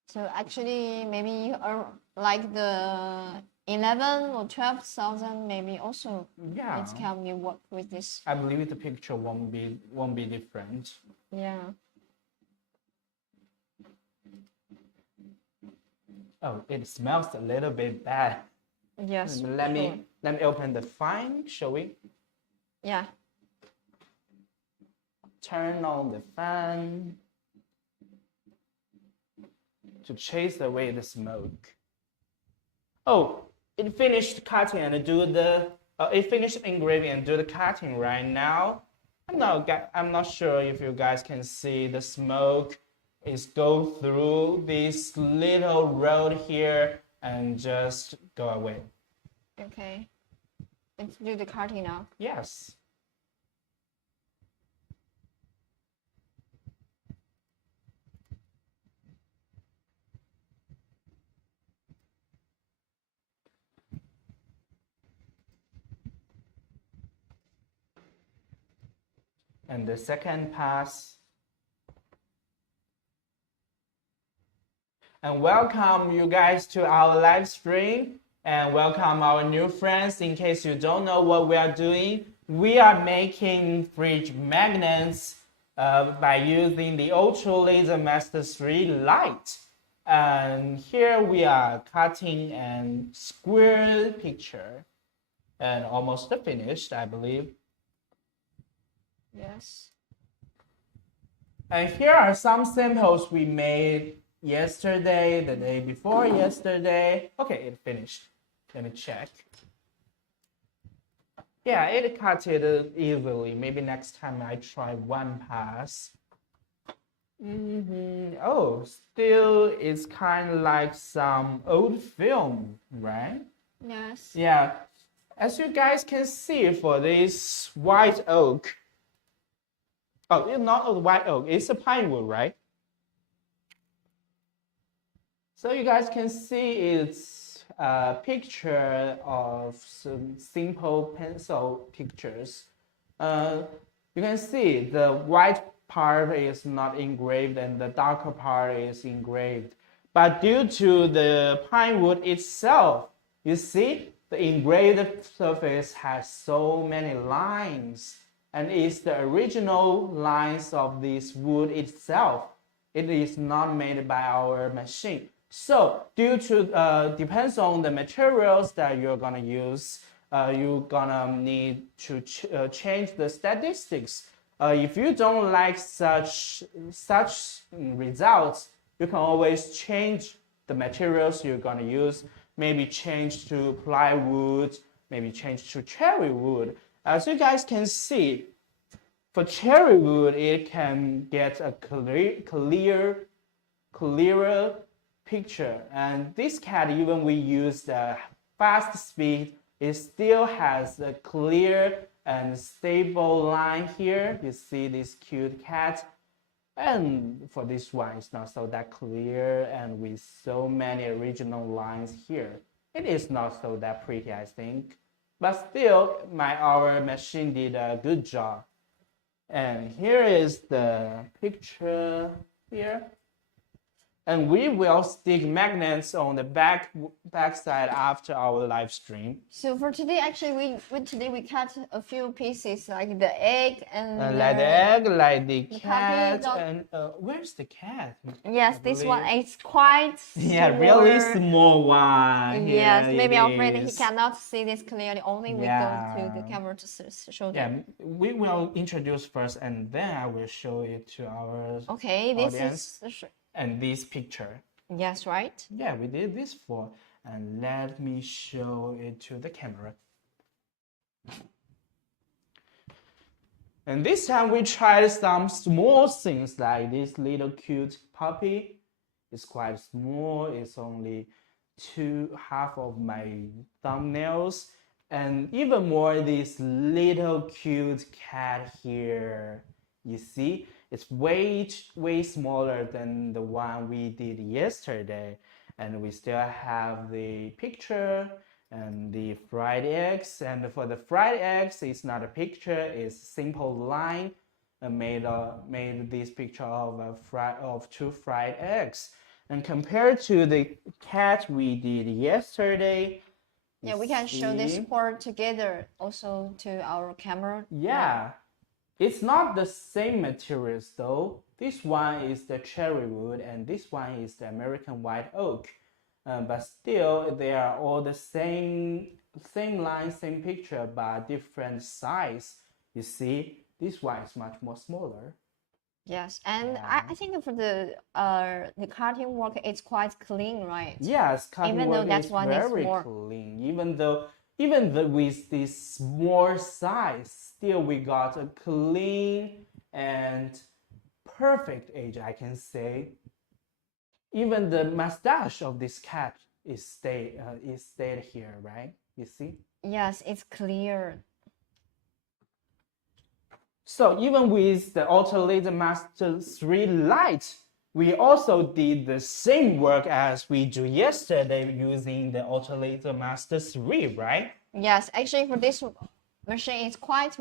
So actually, maybe you are like the 11 or 12,000, maybe also Yeah. it can be work with this. I believe the picture won't be different. Yeah. Oh, it smells a little bit bad. Yes. Let sure. me open the fan, shall we? Yeah. Turn on the fan to chase away the smoke. Oh, it finished cutting and do the it finished engraving and do the cutting right now. I'm not sure if you guys can see the smoke is go through this little road here and just go away. Okay. Let's do the cutting now. Yes. And the second pass. And welcome you guys to our live stream, and welcome our new friends. In case you don't know what we are doing, we are making fridge magnets by using the Ultra Laser Master 3 Lite. And here we are cutting a square picture, and almost finished, I believe. Yes. And here are some samples we made yesterday, the day before yesterday. Okay, it finished. Let me check. Yeah, it cut it easily. Maybe next time I try one pass. Oh, still it's kind of like some old film, right? Yes. Yeah, as you guys can see for this white oak. Oh, it's not a white oak, it's a pine wood, right? So you guys can see it's a picture of some simple pencil pictures. You can see the white part is not engraved and the darker part is engraved. But due to the pine wood itself, you see the engraved surface has so many lines, and it's the original lines of this wood itself. It is not made by our machine. So due to depends on the materials that you're gonna use, you're gonna need to change the statistics. If you don't like such results, you can always change the materials you're gonna use. Maybe change to plywood, maybe change to cherry wood. As you guys can see, for cherry wood, it can get a clearer picture. And this cat, even we use the fast speed, it still has a clear and stable line here. You see this cute cat. And for this one, it's not so that clear and with so many original lines here. It is not so that pretty, I think. But still, our machine did a good job. And here is the picture here. And we will stick magnets on the back side after our live stream. So for today, actually, we cut a few pieces like the egg and Like the egg, like the puppy cat, dog. and where's the cat? Yes, I this one believe. is quite Yeah, really smaller. small one. Yes, Here maybe it afraid he is. cannot see this clearly. Only we go to the camera to show Yeah, them. we will introduce first, and then I will show it to our Okay, this audience. is And this picture. yes, right? Yeah, we did this for. And let me show it to the camera. And this time we tried some small things like this little cute puppy. It's quite small. It's only half of my thumbnails. And even more, this little cute cat here. You see, it's way smaller than the one we did yesterday. And we still have the picture and the fried eggs. And for the fried eggs, it's not a picture, it's a simple line. Made this picture of 2 fried eggs. And compared to the cat we did yesterday, Yeah, we can show this part together also to our camera. Yeah, it's not the same materials though. This one is the cherry wood and this one is the American white oak. But still, they are all the same line, same picture, but different size. You see, this one is much more smaller. Yes, and I think for the cutting work, it's quite clean, right? Yes, cutting Even though work that is one is very more clean. Even with this small size, still we got a clean and perfect edge, I can say. Even the mustache of this cat is stayed here, right? You see? Yes, it's clear. So even with the Ortur Laser Master 3 Lite, we also did the same work as we do yesterday using the Ortur Laser Master 3, right? Yes, actually for this machine, it's quite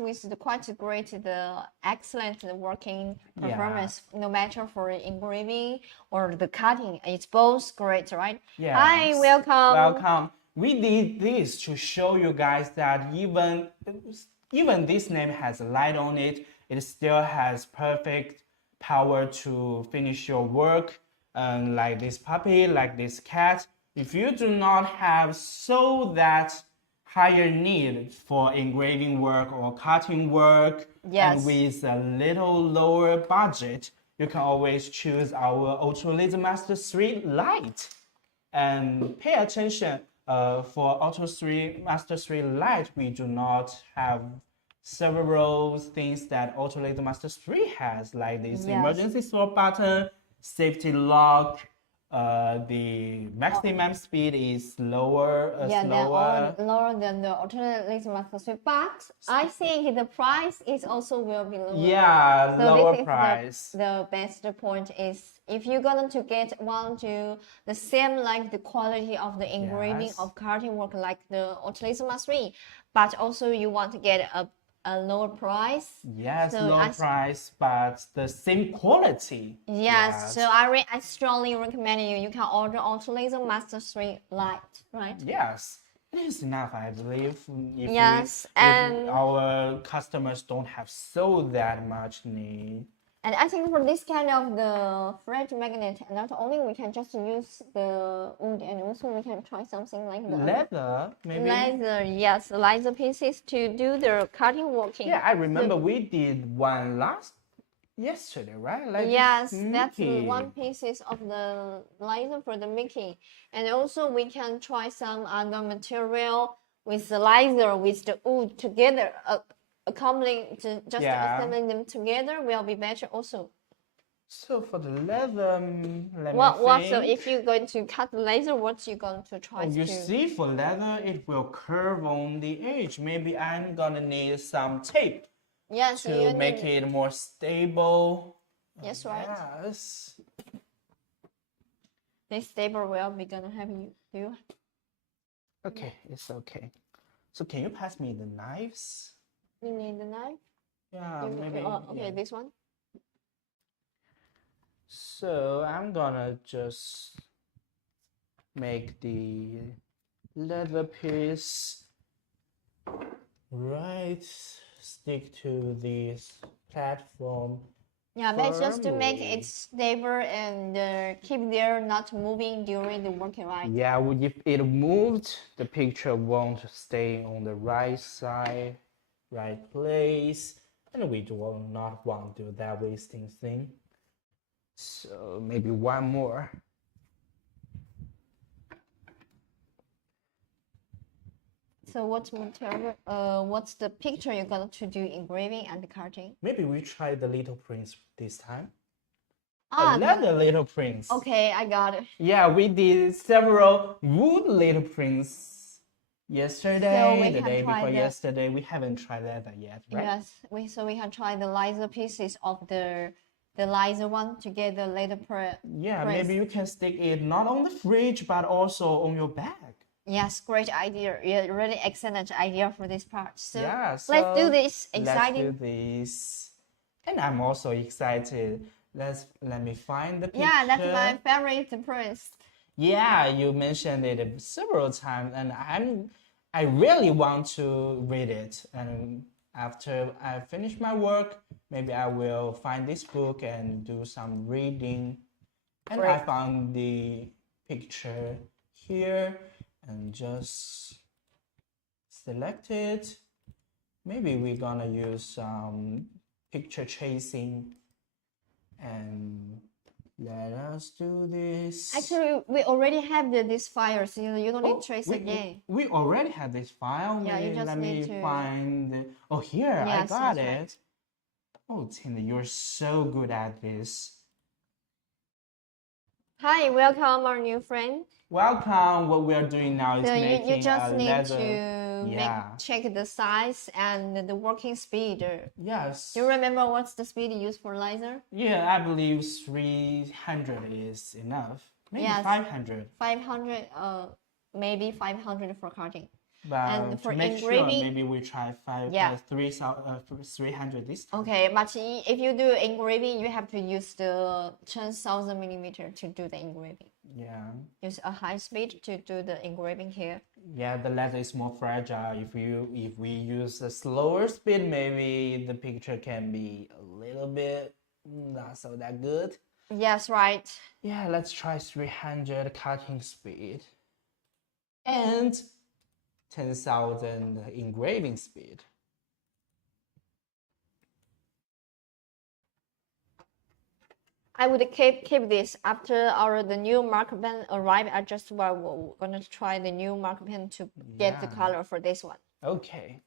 great, the excellent working performance, no matter for engraving or the cutting. It's both great, right? Yeah. Hi, welcome. Welcome. We did this to show you guys that even this name has a light on it, it still has perfect power to finish your work. Like this puppy, like this cat. If you do not have that higher need for engraving work or cutting work, Yes. and with a little lower budget, you can always choose our Ortur Laser Master 3 Lite. And pay attention, for Ortur 3 Master 3 Lite, we do not have several things that Ortur Laser Master 3 has, like this emergency stop button, safety lock. The maximum speed is lower. Lower than the alternate laser master 3, but I think the price is also will be lower. Yeah, so lower this is price. The best point is if you're going to the same like the quality of the engraving of cutting work like the Ortur Laser Master 3, but also you want to get a lower price. Yes, so low price, but the same quality. Yes, so I strongly recommend you can order Ortur Laser Master 3 Lite, right? Yes, it is enough, I believe. If our customers don't have that much need. And I think for this kind of the fridge magnet, not only we can just use the wood, and also we can try something like the leather, maybe. Leather, yes, leather pieces to do the cutting working. Yeah, I remember we did one yesterday, right? Like yes, that's one pieces of the leather for the making, and also we can try some other material with the leather with the wood together. Assembling them together will be better also. So for the leather, so if you're going to cut the laser, what you going to try to? You see, for leather, it will curve on the edge. Maybe I'm gonna need some tape. Yes, to make it more stable. Yes, right. Yes. This stable will be gonna have you. Okay, it's okay. So can you pass me the knives? You need the knife? Yeah, maybe. Okay, this one. So I'm gonna just make the leather piece right, stick to this platform. Yeah, that's just to make firmly. it stable and keep there not moving during the working, right? Yeah, if it moved, the picture won't stay on the right side, right place, and we do not want to do that wasting thing. So maybe one more. So what's material? What's the picture you're going to do engraving and cutting? Maybe we try the little prince this time. Ah, Another little prince. okay, I got it. Yeah, we did several wood little prints yesterday, So we the can day try before the- yesterday. We haven't tried that yet, right? Yes, we can try the laser pieces of the laser one to get the later Yeah, prints. maybe you can stick it not on the fridge but also on your bag. Yes, great idea. Yeah, really excellent idea for this part. So Yeah, let's do this. Let's Exciting. do this. And I'm also excited. Let me find the picture. Yeah, that's my favorite prince. Yeah, you mentioned it several times, and I really want to read it. And after I finish my work, maybe I will find this book and do some reading. And I Great. found the picture here and just select it. Maybe we're gonna use some picture tracing and let us do this. Actually, we already have this file, so you don't need to trace again. We already have this file. Yeah, you Maybe just let need me to- find. Oh, here I Yes, got that's it. right. Oh, Tina, you're so good at this. Hi, welcome our new friend. Welcome. What we are doing now is So making you just a need leather. to Yeah. check the size and the working speed. Yes. Do you remember what's the speed used for laser? Yeah, I believe 300 is enough. Maybe Yes. 500. 500, maybe 500 for cutting. But And for to make engraving- sure, maybe we try Yeah. 300 this time. Okay, but if you do engraving, you have to use the 10,000 millimeter to do the engraving. Yeah. Use a high speed to do the engraving here. Yeah, the leather is more fragile. If we use a slower speed, maybe the picture can be a little bit not so that good. Yes, right. Yeah, let's try 300 cutting speed and 10,000 engraving speed. I would keep this after the new marker pen arrive. I just we're gonna try the new marker pen to get the Yeah. color for this one. Okay,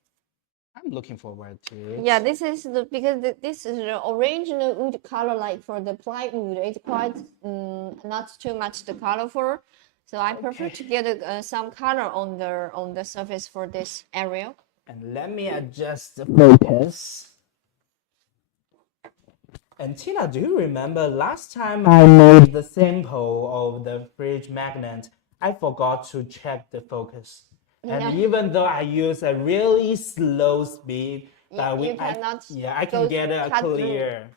I'm looking forward to it. Yeah, this is this is the original wood color, like for the plywood. It's quite not too much the colorful, so I prefer to get some color on the surface for this area. And let me adjust the focus. And Tina, do you remember last time I made the sample of the fridge magnet? I forgot to check the focus. Yeah. And even though I use a really slow speed, but You cannot I can go get a cut through. clear.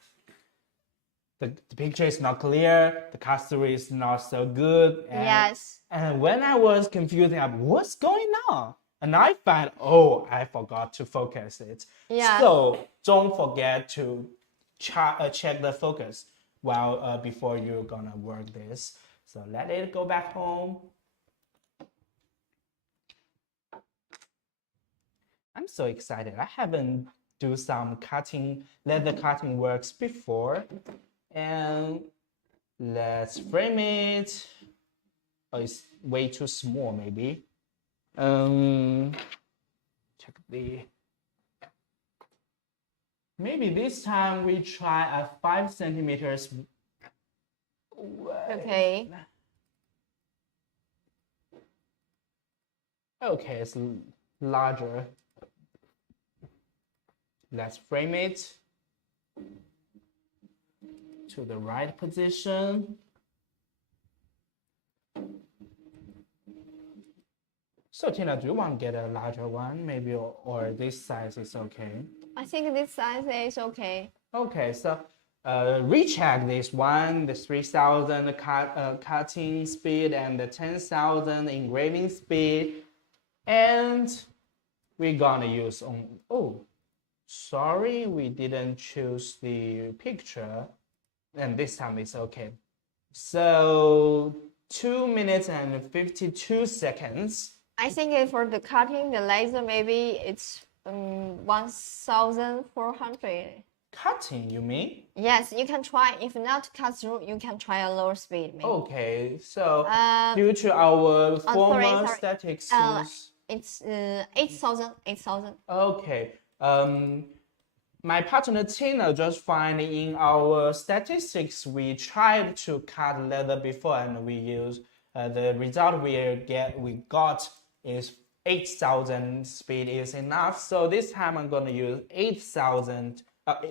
The picture is not clear, the color is not so good. And, Yes. And when I was confused, I'm what's going on? And I find, oh, I forgot to focus it. Yeah. So don't forget to check the focus while before you're gonna work this. So let it go back home. I'm so excited. I haven't do some leather cutting works before. And let's frame it. Oh, it's way too small maybe. Check the. Maybe this time we try a 5 centimeters. Okay. Okay, it's larger. Let's frame it to the right position. So Tina, do you want to get a larger one, maybe, or this size is okay? I think this size is okay. Okay, so recheck this one, the 3,000 cutting speed and the 10,000 engraving speed. And we're gonna use on, oh, sorry, we didn't choose the picture. And this time it's okay. So 2 minutes and 52 seconds. I think for the cutting, the laser, maybe it's 1,400. Cutting, you mean? Yes, you can try. If not cut through, you can try a lower speed. Maybe. Okay, so due to our former sorry. statistics, It's 8,000, 8,000. okay. My partner Tina just find in our statistics we tried to cut leather before and we use the result we got is 8,000 speed is enough. So this time I'm gonna use 8,000.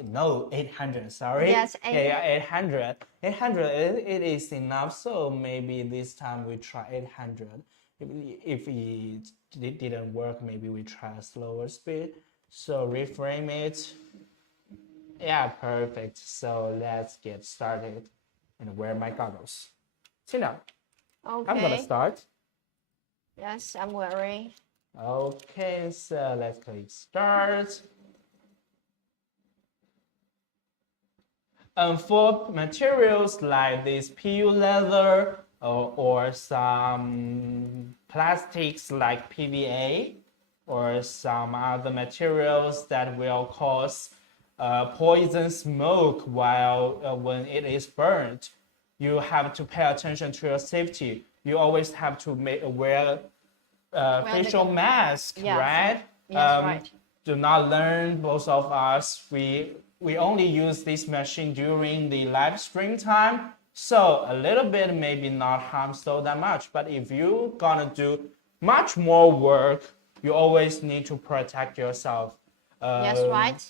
No, 800. Sorry. Yes, 800. Yeah, 800. 800. It is enough. So maybe this time we try 800. If it didn't work, maybe we try a slower speed. So reframe it. Yeah, perfect. So let's get started and wear my goggles. Tina, Okay. I'm gonna start. Yes, I'm wearing. Okay, so let's click start. For materials like this PU leather or some plastics like PVA or some other materials that will cause poison smoke while when it is burnt, you have to pay attention to your safety. You always have to wear facial mask, yes. right? Yes, right. Do not learn, both of us. We only use this machine during the live stream time, so a little bit maybe not harm so that much. But if you gonna do much more work, you always need to protect yourself. Yes, right.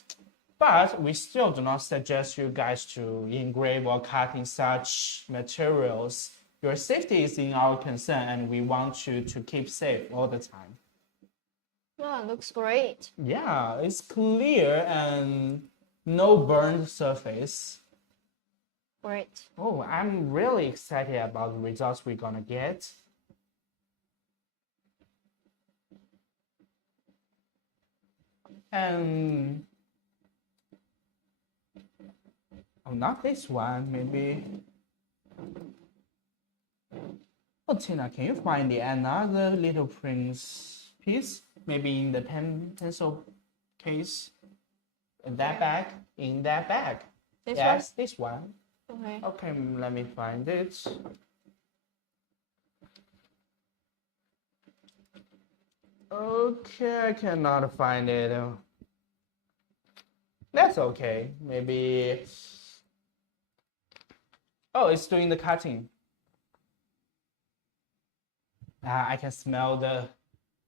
But we still do not suggest you guys to engrave or cut in such materials. Your safety is in our concern, and we want you to keep safe all the time. Oh, looks great. Yeah, it's clear and no burned surface. Great. Oh, I'm really excited about the results we're gonna get. And oh, not this one, maybe. Oh, Tina, can you find another little prince piece? Maybe in the pencil case? In that bag? In that bag. This Yes, this one. one? Okay. Okay, let me find it. Okay, I cannot find it. That's okay. Maybe. Oh, it's doing the cutting. I can smell the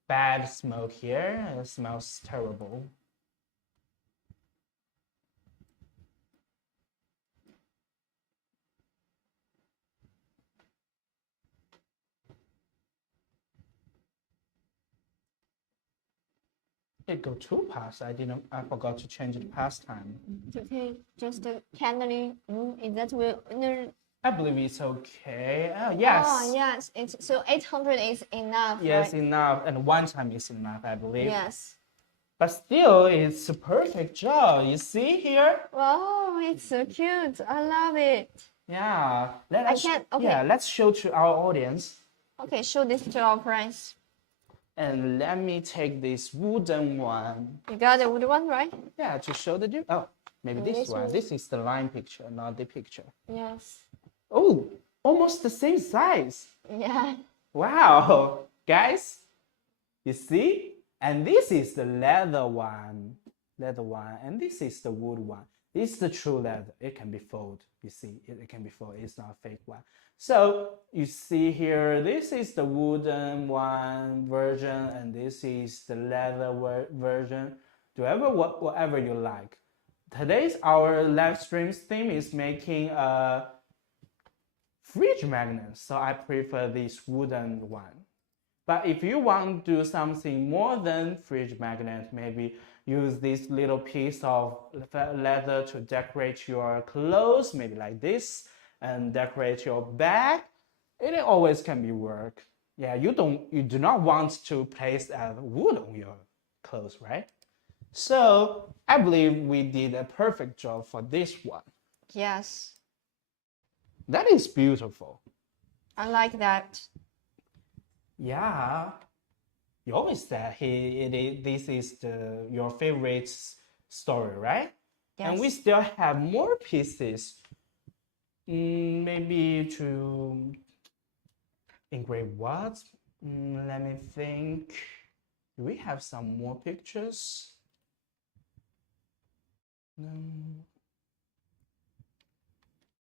bad smoke here. It smells terrible. It go too fast. I forgot to change the pastime. Okay, just the candle. Is that will? No. I believe it's okay. Oh, yes. Oh, yes. It's so 800 is enough. Yes, right? enough. And one time is enough, I believe. Yes. But still, it's a perfect job. You see here? Wow, it's so cute. I love it. Yeah. Okay. Yeah, let's show to our audience. Okay, show this to our friends. And let me take this wooden one. You got the wood one, right? Yeah, to show the oh, maybe this one. This is the line picture, not the picture. Yes. Oh, almost the same size. Yeah. Wow, guys, you see? And this is the leather one, and this is the wood one. This is the true leather. It can be folded. You see, it can be folded. It's not a fake one. So you see here, this is the wooden one version, and this is the leather version. Do whatever you like. Today's our live stream theme is making a fridge magnet, so I prefer this wooden one. But if you want to do something more than fridge magnet, maybe use this little piece of leather to decorate your clothes, maybe like this, and decorate your bag. It always can be work. Yeah, you do not want to place wood on your clothes, right? So I believe we did a perfect job for this one. Yes, That is beautiful. I like that. Yeah. You always said this is your favorite story, right? Yes. And we still have more pieces. Maybe to engrave what? Let me think. Do we have some more pictures?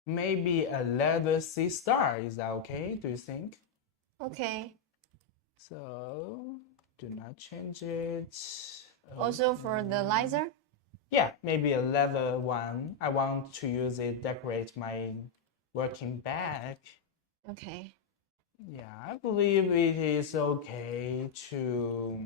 Maybe a leather sea star. Is that okay? Do you think? Okay. So do not change it. Also for the laser? Yeah, maybe a leather one. I want to use it decorate my working bag. Okay. Yeah, I believe it is okay to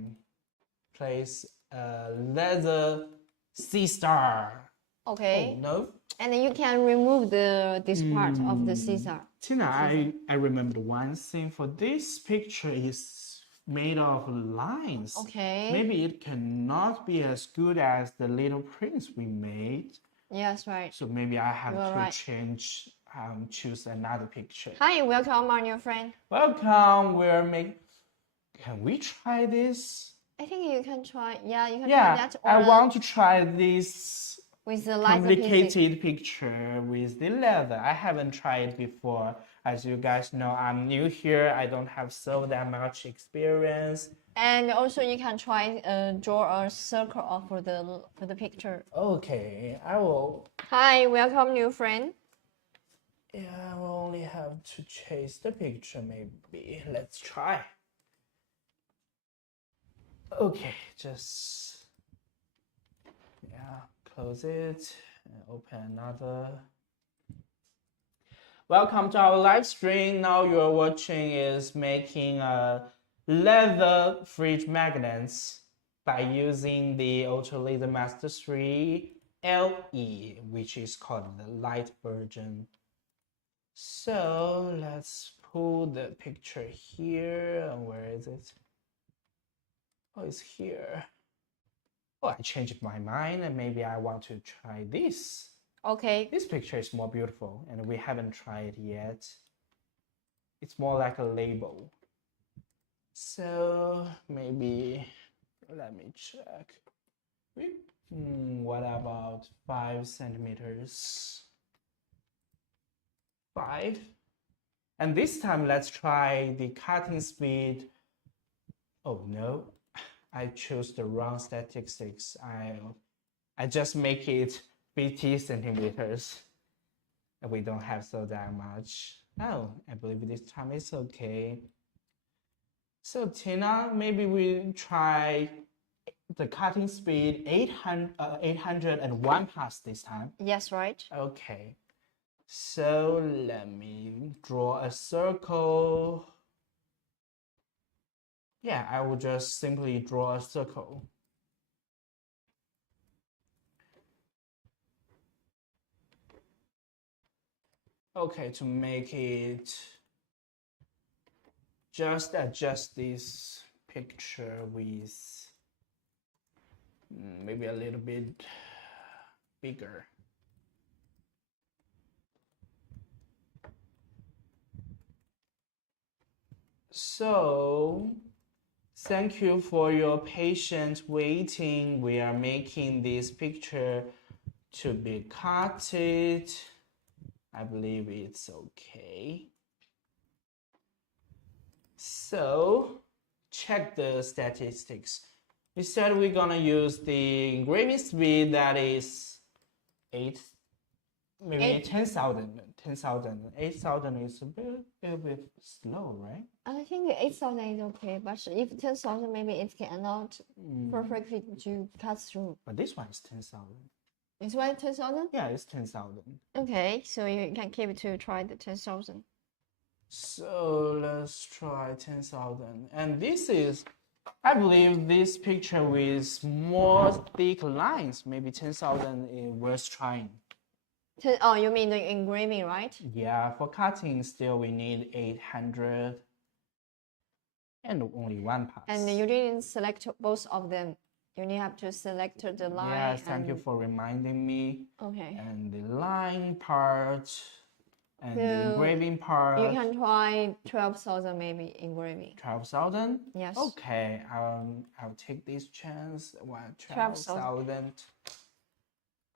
place a leather sea star. Okay. Oh, no? And you can remove this part of the scissor. Tina, I remember one thing for this picture is made of lines. Okay. Maybe it cannot be as good as the little prints we made. Yes, right. So maybe I have You're to right. change, choose another picture. Hi, welcome our new friend. Welcome, can we try this? I think you can try. Yeah, you can Yeah, try that. I want to try this with the laser pieces. complicated picture with the leather. I haven't tried it before. As you guys know, I'm new here. I don't have so that much experience. And also you can try draw a circle for the picture. Okay, I will. Hi, welcome new friend. Yeah, I will only have to chase the picture maybe. Let's try. Okay, just close it and open another. Welcome to our live stream. Now you're watching is making a leather fridge magnets by using the Ortur Laser Master 3 LE, which is called the light version. So let's pull the picture here. Where is it? Oh, it's here. Oh, I changed my mind and maybe I want to try this. Okay. This picture is more beautiful and we haven't tried it yet. It's more like a label. So maybe, let me check. What about 5 centimeters? 5. And this time let's try the cutting speed. Oh no, I chose the wrong statistics. I just make it 50 centimeters. And we don't have so that much. Oh, I believe this time it's okay. So Tina, maybe we try the cutting speed 801 parts this time. Yes, right. Okay. So let me draw a circle. Yeah, I will just simply draw a circle. Okay, to make it, just adjust this picture with maybe a little bit bigger. So, thank you for your patient waiting. We are making this picture to be cutted. I believe it's okay. So, check the statistics. We said we're gonna use the engraving speed that is 10,000. 8,000 is a bit slow, right? I think 8,000 is okay, but if 10,000, maybe it cannot perfectly to cut through. But this one is 10,000. It's why 10,000? Yeah, it's 10,000. Okay, so you can keep it to try the 10,000. So let's try 10,000. And this is I believe this picture with more thick lines, maybe 10,000 is worth trying. Oh, you mean the engraving, right? Yeah, for cutting still we need 800 and only one pass. And you didn't select both of them. You only have to select the line. Yes, thank you for reminding me. Okay. And the line part and the So engraving part. You can try 12,000 maybe engraving. 12,000? Yes. Okay, I'll take this chance. 12,000. 12,000.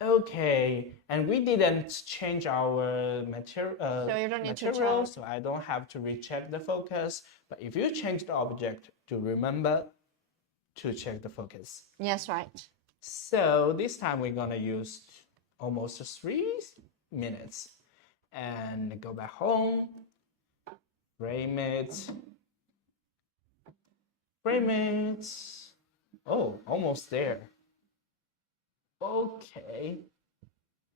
Okay, and we didn't change our material. So you don't need to material, check. so I don't have to recheck the focus. But if you change the object, do remember to check the focus. Yes, right. So this time we're gonna use almost 3 minutes and go back home, frame it. Oh, almost there. Okay.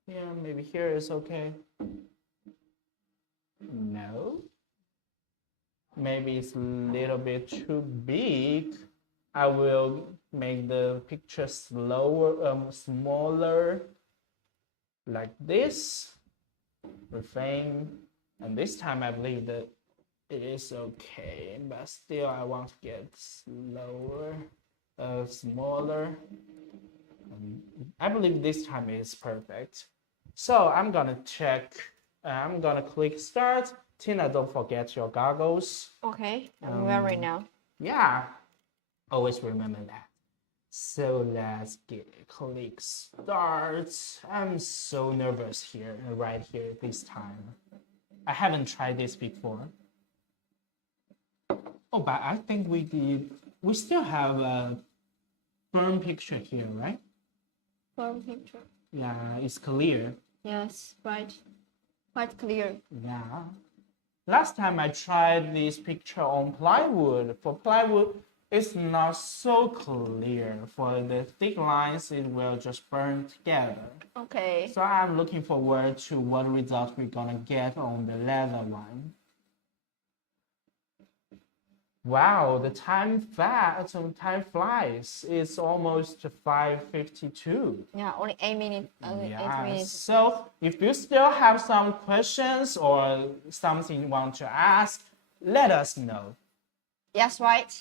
Yeah, maybe here is okay. No. Maybe it's a little bit too big. I will make the picture smaller, like this. Reframe, and this time I believe that it is okay, but still I want to get smaller. I believe this time is perfect. So I'm gonna check. I'm gonna click start. Tina, don't forget your goggles. Okay, I'm wearing now. Yeah, always remember that. So let's click start. I'm so nervous here, right here this time. I haven't tried this before. Oh, but I think we still have a firm picture here, right? Firm picture. Yeah, it's clear. Yes, right. Quite clear. Yeah. Last time I tried this picture on plywood. For plywood, it's not so clear. For the thick lines, it will just burn together. Okay. So I'm looking forward to what result we're gonna get on the leather one. Wow, the time flies. It's almost 5:52. Yeah, only 8 minutes. Only 8 minutes. So if you still have some questions or something you want to ask, let us know. Yes, right.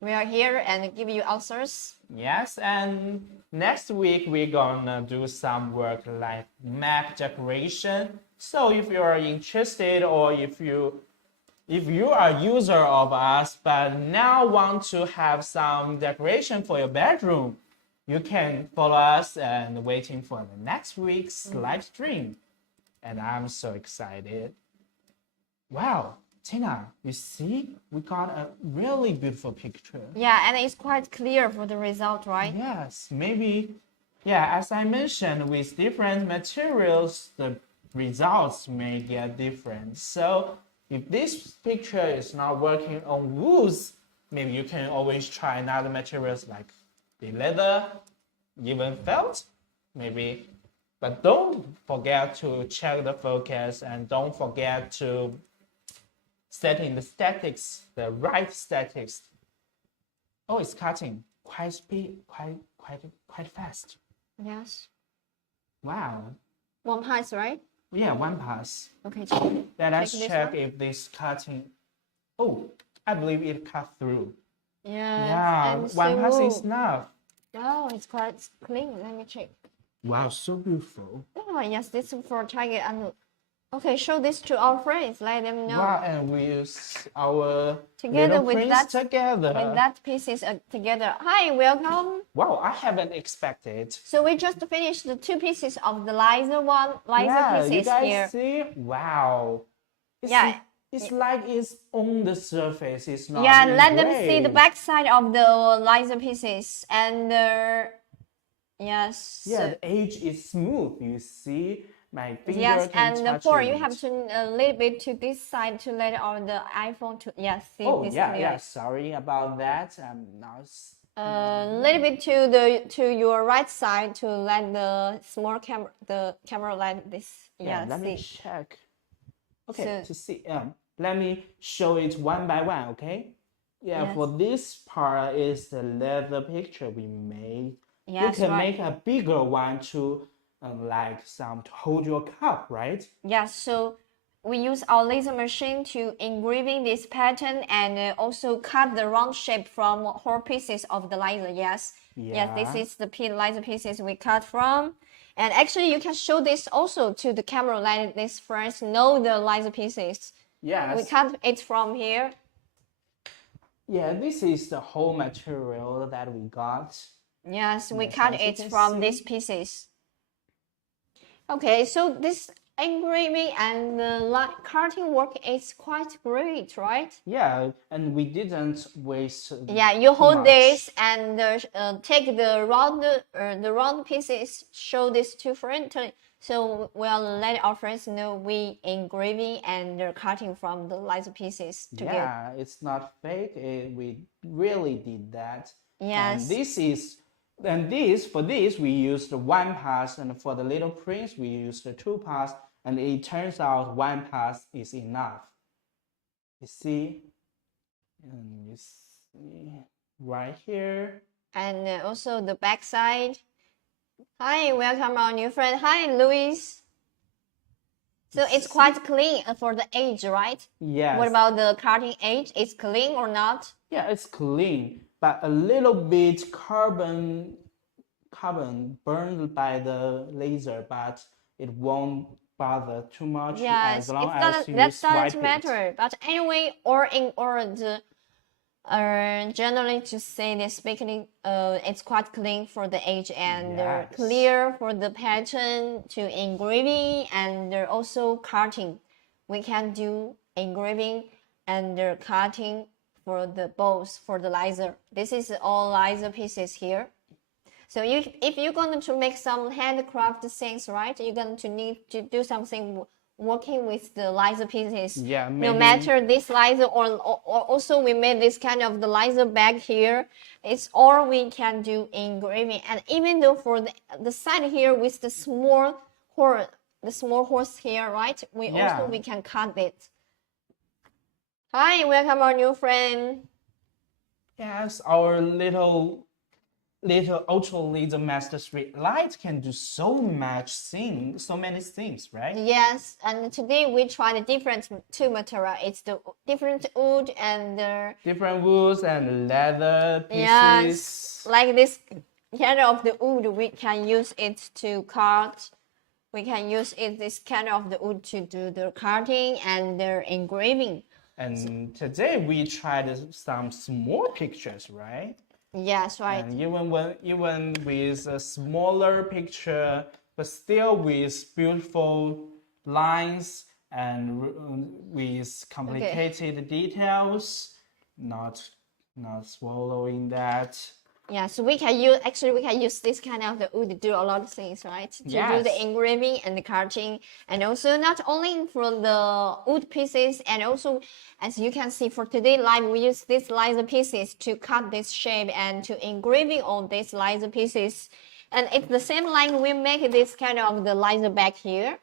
We are here and give you answers. Yes, and next week we're gonna do some work like map decoration. So if you are interested or if you are a user of us but now want to have some decoration for your bedroom, you can follow us and waiting for the next week's live stream. And I'm so excited. Wow, Tina, you see, we got a really beautiful picture. Yeah, and it's quite clear for the result, right? Yes, maybe, yeah, as I mentioned, with different materials, the results may get different. So if this picture is not working on woods, maybe you can always try another materials like the leather, even felt, maybe. But don't forget to check the focus and don't forget to set in the statics, the right statics. Oh, it's cutting quite fast. Yes. Wow. One pass, right? Yeah, one pass. Okay. Let us this check one. if this cutting. Oh, I believe it cut through. Yes. Yeah, and one pass so- is enough. Oh, it's quite clean. Let me check. Wow, so beautiful. Oh, yes, this is for target. And okay, show this to our friends. Let them know. Wow, and we use our Together little with prints that- together. With that pieces together. Hi, welcome. Wow, I haven't expected. So we just finished the 2 pieces of the laser Yeah, pieces you guys here. see? Wow. Yeah. It's like it's on the surface. It's not. Yeah, let them see the engraved. back side of the laser pieces and yes. Yeah, the edge is smooth. You see, my finger Yes, can and touch for it. you have to a little bit to this side to let on the iPhone to see Oh this yeah, clear. yeah. Sorry about that. I'm not. A little bit to your right side to let the camera let this. Yeah, let me see. check. Okay, So- to see. Let me show it one by one. Okay. Yeah, Yes. for this part is the leather picture we made. You Yes, can right. make a bigger one to like some to hold your cup, right? Yes, so we use our laser machine to engraving this pattern and also cut the round shape from whole pieces of the laser. Yes, yes, this Yeah. is the laser pieces we cut from. And actually, you can show this also to the camera, like this friends know the laser pieces. Yes. We cut it from here. Yeah, this is the whole material that we got. Yes, we Yes, cut as you it can from see. these pieces. Okay, so this engraving and the cutting work is quite great, right? Yeah, and we didn't waste Yeah, you too hold much. this and take the round pieces. Show this to friend. So we'll let our friends know we engraving and cutting from the laser pieces together. Yeah, it's not fake. We really did that. Yes. And this is, and this for this we used one pass, and for the little prince we used two pass, and it turns out one pass is enough. You see, and you see right here. And also the back side. Hi, welcome our new friend. Hi, Luis. So it's quite clean for the edge, right? Yes. What about the cutting edge? It's clean or not? Yeah, it's clean, but a little bit carbon burned by the laser, but it won't bother too much Yes, as long it's as not, you that swipe doesn't matter. But anyway, or in or the generally to say this speaking, it's quite clean for the edge and Yes. clear for the pattern to engraving and also cutting. We can do engraving and cutting for the both for the laser. This is all laser pieces here. So if you're going to make some handcraft things, right? You're going to need to do something working with the laser pieces. Yeah, No maybe- matter this laser or also we made this kind of the laser bag here. It's all we can do engraving. And even though for the side here with the small horse here, right? We can cut it. Hi, welcome our new friend. Yes, our little ultra laser master 3 light can do so many things, right? Yes, and today we tried a different two material. It's the different wood and the Different woods and leather pieces. yes, like this kind of the wood we can use it to cut. We can use this kind of the wood to do the cutting and the engraving. And today we tried some small pictures, right? Yes, right. And even with a smaller picture, but still with beautiful lines and with complicated details, not swallowing that. Yeah, so we can use this kind of the wood to do a lot of things, right? To do the engraving and the cutting, and also not only for the wood pieces, and also as you can see for today live, we use these laser pieces to cut this shape and to engraving on these laser pieces. And it's the same line we make this kind of the laser bag here.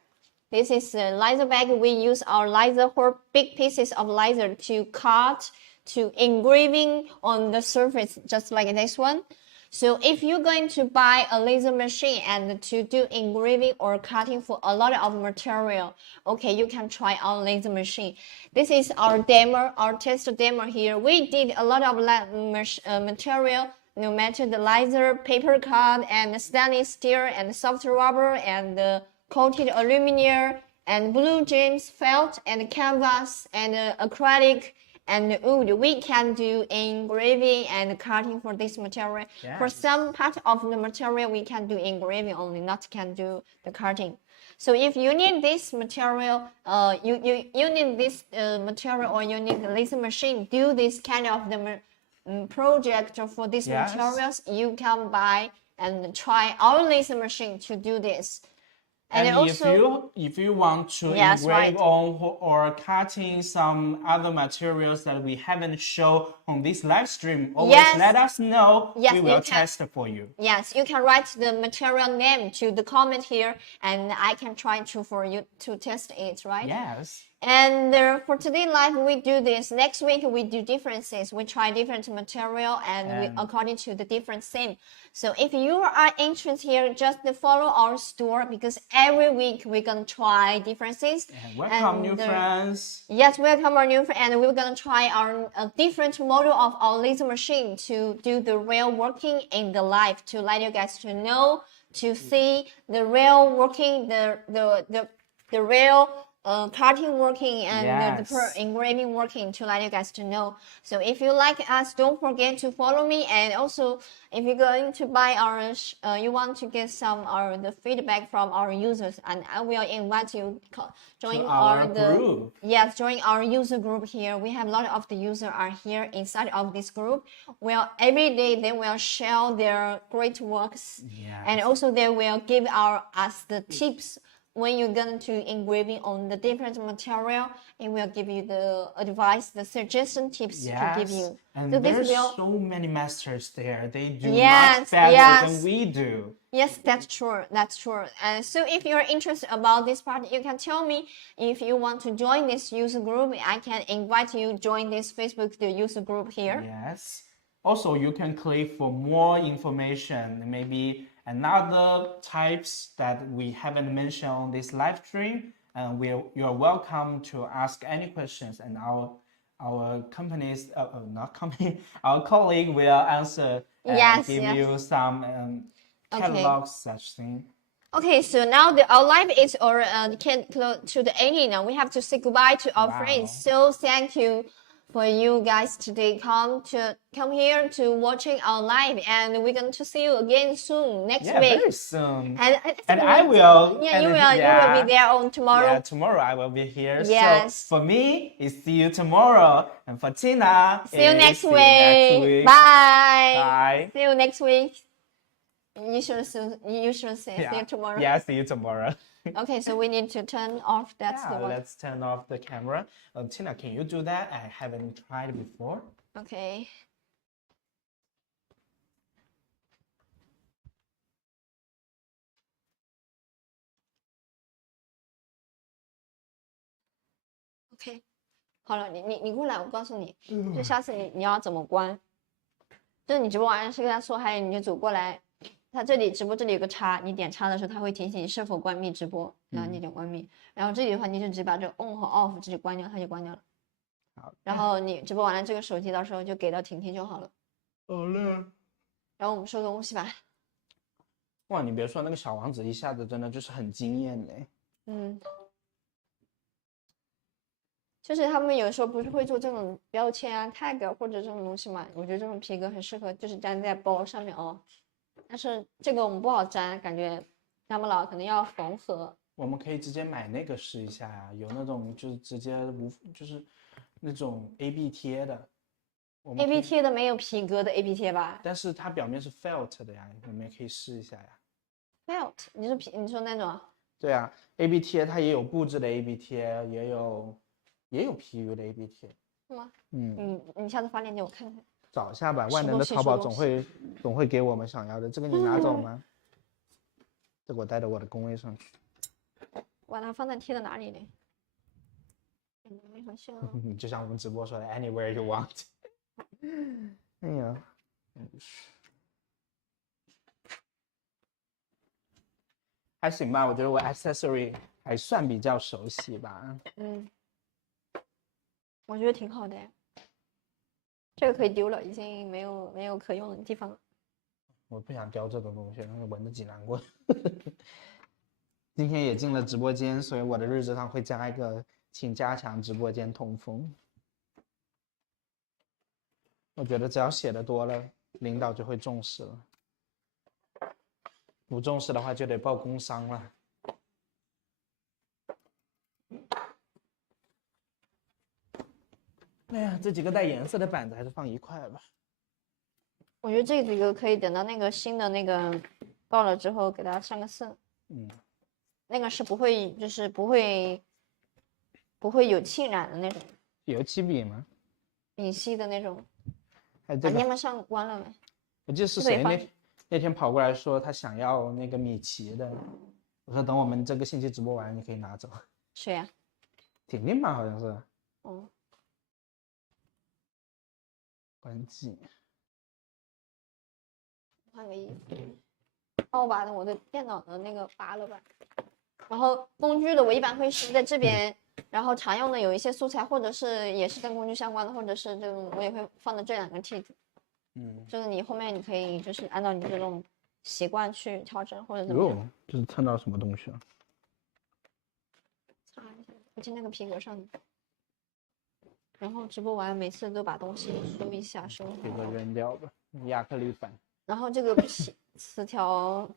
This is a laser bag. We use our laser for big pieces of laser to cut, to engraving on the surface, just like this one. So if you're going to buy a laser machine and to do engraving or cutting for a lot of material, okay, you can try our laser machine. This is our demo, our test demo here. We did a lot of material, no matter the laser, paper cut, and stainless steel, and soft rubber, and coated aluminum, and blue gems, felt, and canvas, and acrylic, and wood. We can do engraving and cutting for this material. Yes. For some part of the material, we can do engraving only, not can do the cutting. So if you need this material, you need this material, or you need a laser machine, do this kind of the project for these materials, you can buy and try our laser machine to do this. And also, if you want to engrave on or cutting some other materials that we haven't shown on this live stream, always let us know. We will test for you. Yes, you can write the material name to the comment here, and I can try to for you to test it, right? Yes. And for today live, we do this. Next week, we do differences. We try different material and according to the different theme. So if you are interested here, just follow our store because every week we're going to try differences. And welcome new friends. Yes, welcome our new friends. And we're going to try our different model of our laser machine to do the real working in the live to let you guys to know, to see the real working, the real cutting working and the engraving working to let you guys to know. So if you like us, don't forget to follow me. And also, if you're going to buy our, you want to get some the feedback from our users, and I will invite you join our group. Yes, join our user group here. We have a lot of the users are here inside of this group. Well, every day they will share their great works, and also they will give us the tips. When you're going to engraving on the different material, it will give you the advice, the suggestion tips to give you. And so there's so many masters there. They do much better than we do. Yes, that's true. That's true. And so if you're interested about this part, you can tell me if you want to join this user group. I can invite you join this Facebook the user group here. Yes. Also, you can click for more information, maybe another types that we haven't mentioned on this live stream. And you are welcome to ask any questions, and our company's not company, our colleague will answer and give you some catalogs, such thing. Okay, so now our live is close to the ending. Now we have to say goodbye to our friends. So thank you for you guys today come here to watching our live, and we're going to see you again soon next week. Very soon. And I will. Yeah, you will be there on tomorrow. Yeah, tomorrow I will be here. Yes. So for me, it's see you tomorrow, and for Tina, see you next week. Bye. Bye. See you next week. You should say see you tomorrow. Yeah, see you tomorrow. Okay, so we need to turn off that. Let's turn off the camera. Tina, can you do that? I haven't tried before. Okay. OK， 好了，你过来，我告诉你，就下次你要怎么关，就是你直播完是跟他说，还有你就走过来。它这里直播这里有个叉，你点叉的时候，它会提醒你是否关闭直播，然后你点关闭。然后这里的话，你就直接把这个 on 和 off 这里关掉，它就关掉了。好。然后你直播完了，这个手机到时候就给到婷婷就好了。好了。然后我们收东西吧。哇，你别说，那个小王子一下子真的就是很惊艳嘞。就是他们有时候不是会做这种标签啊、tag 或者这种东西嘛？我觉得这种皮革很适合，就是粘在包上面哦。但是这个我们不好粘，感觉那么老可能要缝合。我们可以直接买那个试一下呀，有那种就是直接就是那种 AB 贴的。AB 贴的没有皮革的 AB 贴吧？但是它表面是 felt 的呀，我们也可以试一下呀。felt， 你说那种？对啊 ，AB 贴它也有布质的 AB 贴，也有皮革的 AB 贴。是吗？你下次发链接我看看。找一下吧，万能的淘宝总会给我们想要的。这个你拿走吗？这个我带到我的工位上去。把它放在贴的哪里呢？没合适哦。就像我们直播说的 ，anywhere you want 。哎呀，还行吧，我觉得我 accessory 还算比较熟悉吧。我觉得挺好的。这个可以丢了，已经没有可用的地方了。我不想丢这种东西，闻着挤难过。今天也进了直播间，所以我的日志上会加一个，请加强直播间通风。我觉得只要写的多了，领导就会重视了。不重视的话，就得报工伤了。哎呀，这几个带颜色的板子还是放一块吧。我觉得这几个可以等到那个新的那个到了之后给它上个色。那个是不会，就是不会有浸染的那种。油漆笔吗？丙烯的那种。这个你们上关了没？我记得是谁那天跑过来说他想要那个米奇的，我说等我们这个星期直播完你可以拿走。谁呀？点点吧，好像是。嗯，关机。换个衣服。然后我把我的电脑的那个拔了吧。然后工具的我一般会是在这边，然后常用的有一些素材，或者是也是跟工具相关的，或者是这种我也会放在这2个梯子。就是你后面你可以就是按照你这种习惯去调整或者怎么样。这是蹭到什么东西啊？擦一下，我进那个皮革上的。然后直播完每次都把东西收一下，收好。这个扔掉吧，亚克力板。然后这个磁条，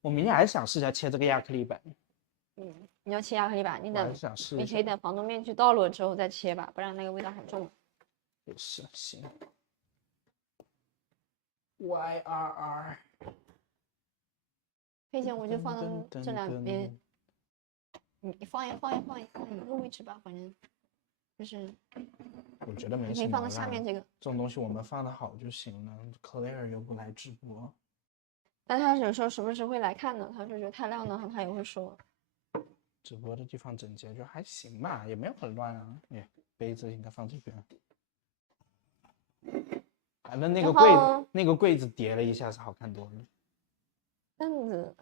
我明天还是想试一下切这个亚克力板。你要切亚克力板，你等，你可以等防毒面具到了之后再切吧，不然那个味道很重。也是，行。YRR。配件我就放到这2边，你放一个位置吧，反正就是我觉得没什么。你可以放到下面这个。这种东西我们放的好就行了。Claire 又不来直播，但他有时候时不时会来看的，他就觉得太亮了，他也会说。直播的地方整洁就还行吧，也没有很乱啊。杯子应该放这边。反正那个柜子叠了一下是好看多了。凳子。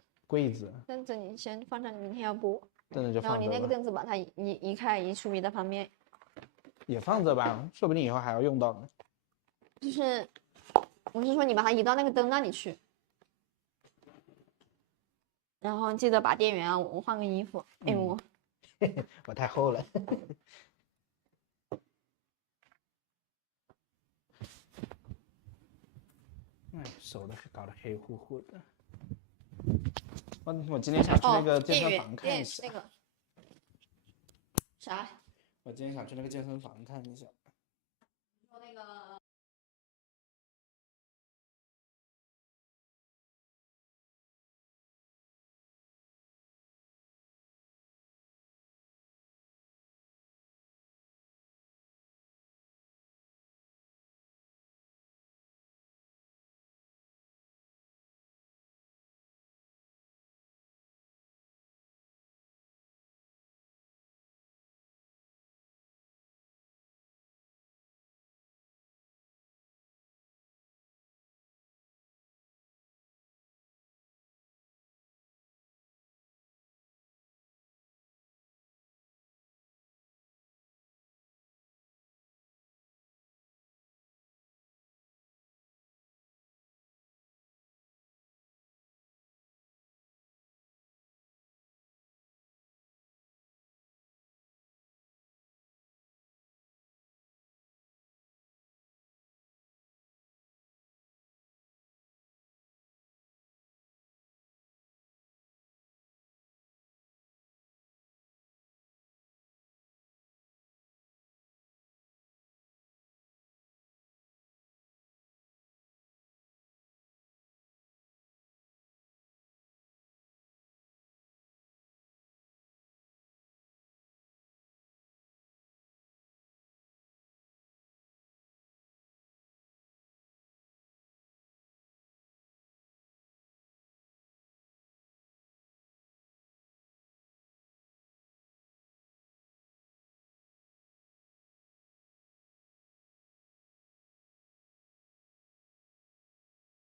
凳子你先放这，你明天要播。凳子就放着。然后你那个凳子把它移开，移出别的旁边。也放着吧，说不定以后还要用到呢。就是我是说你把它移到那个灯那里去。然后记得把电源啊，我换个衣服。我太厚了。手都搞得黑乎乎的。我今天想去那个健身房看一下。那个啥？我今天想去那个健身房看一下。说那个。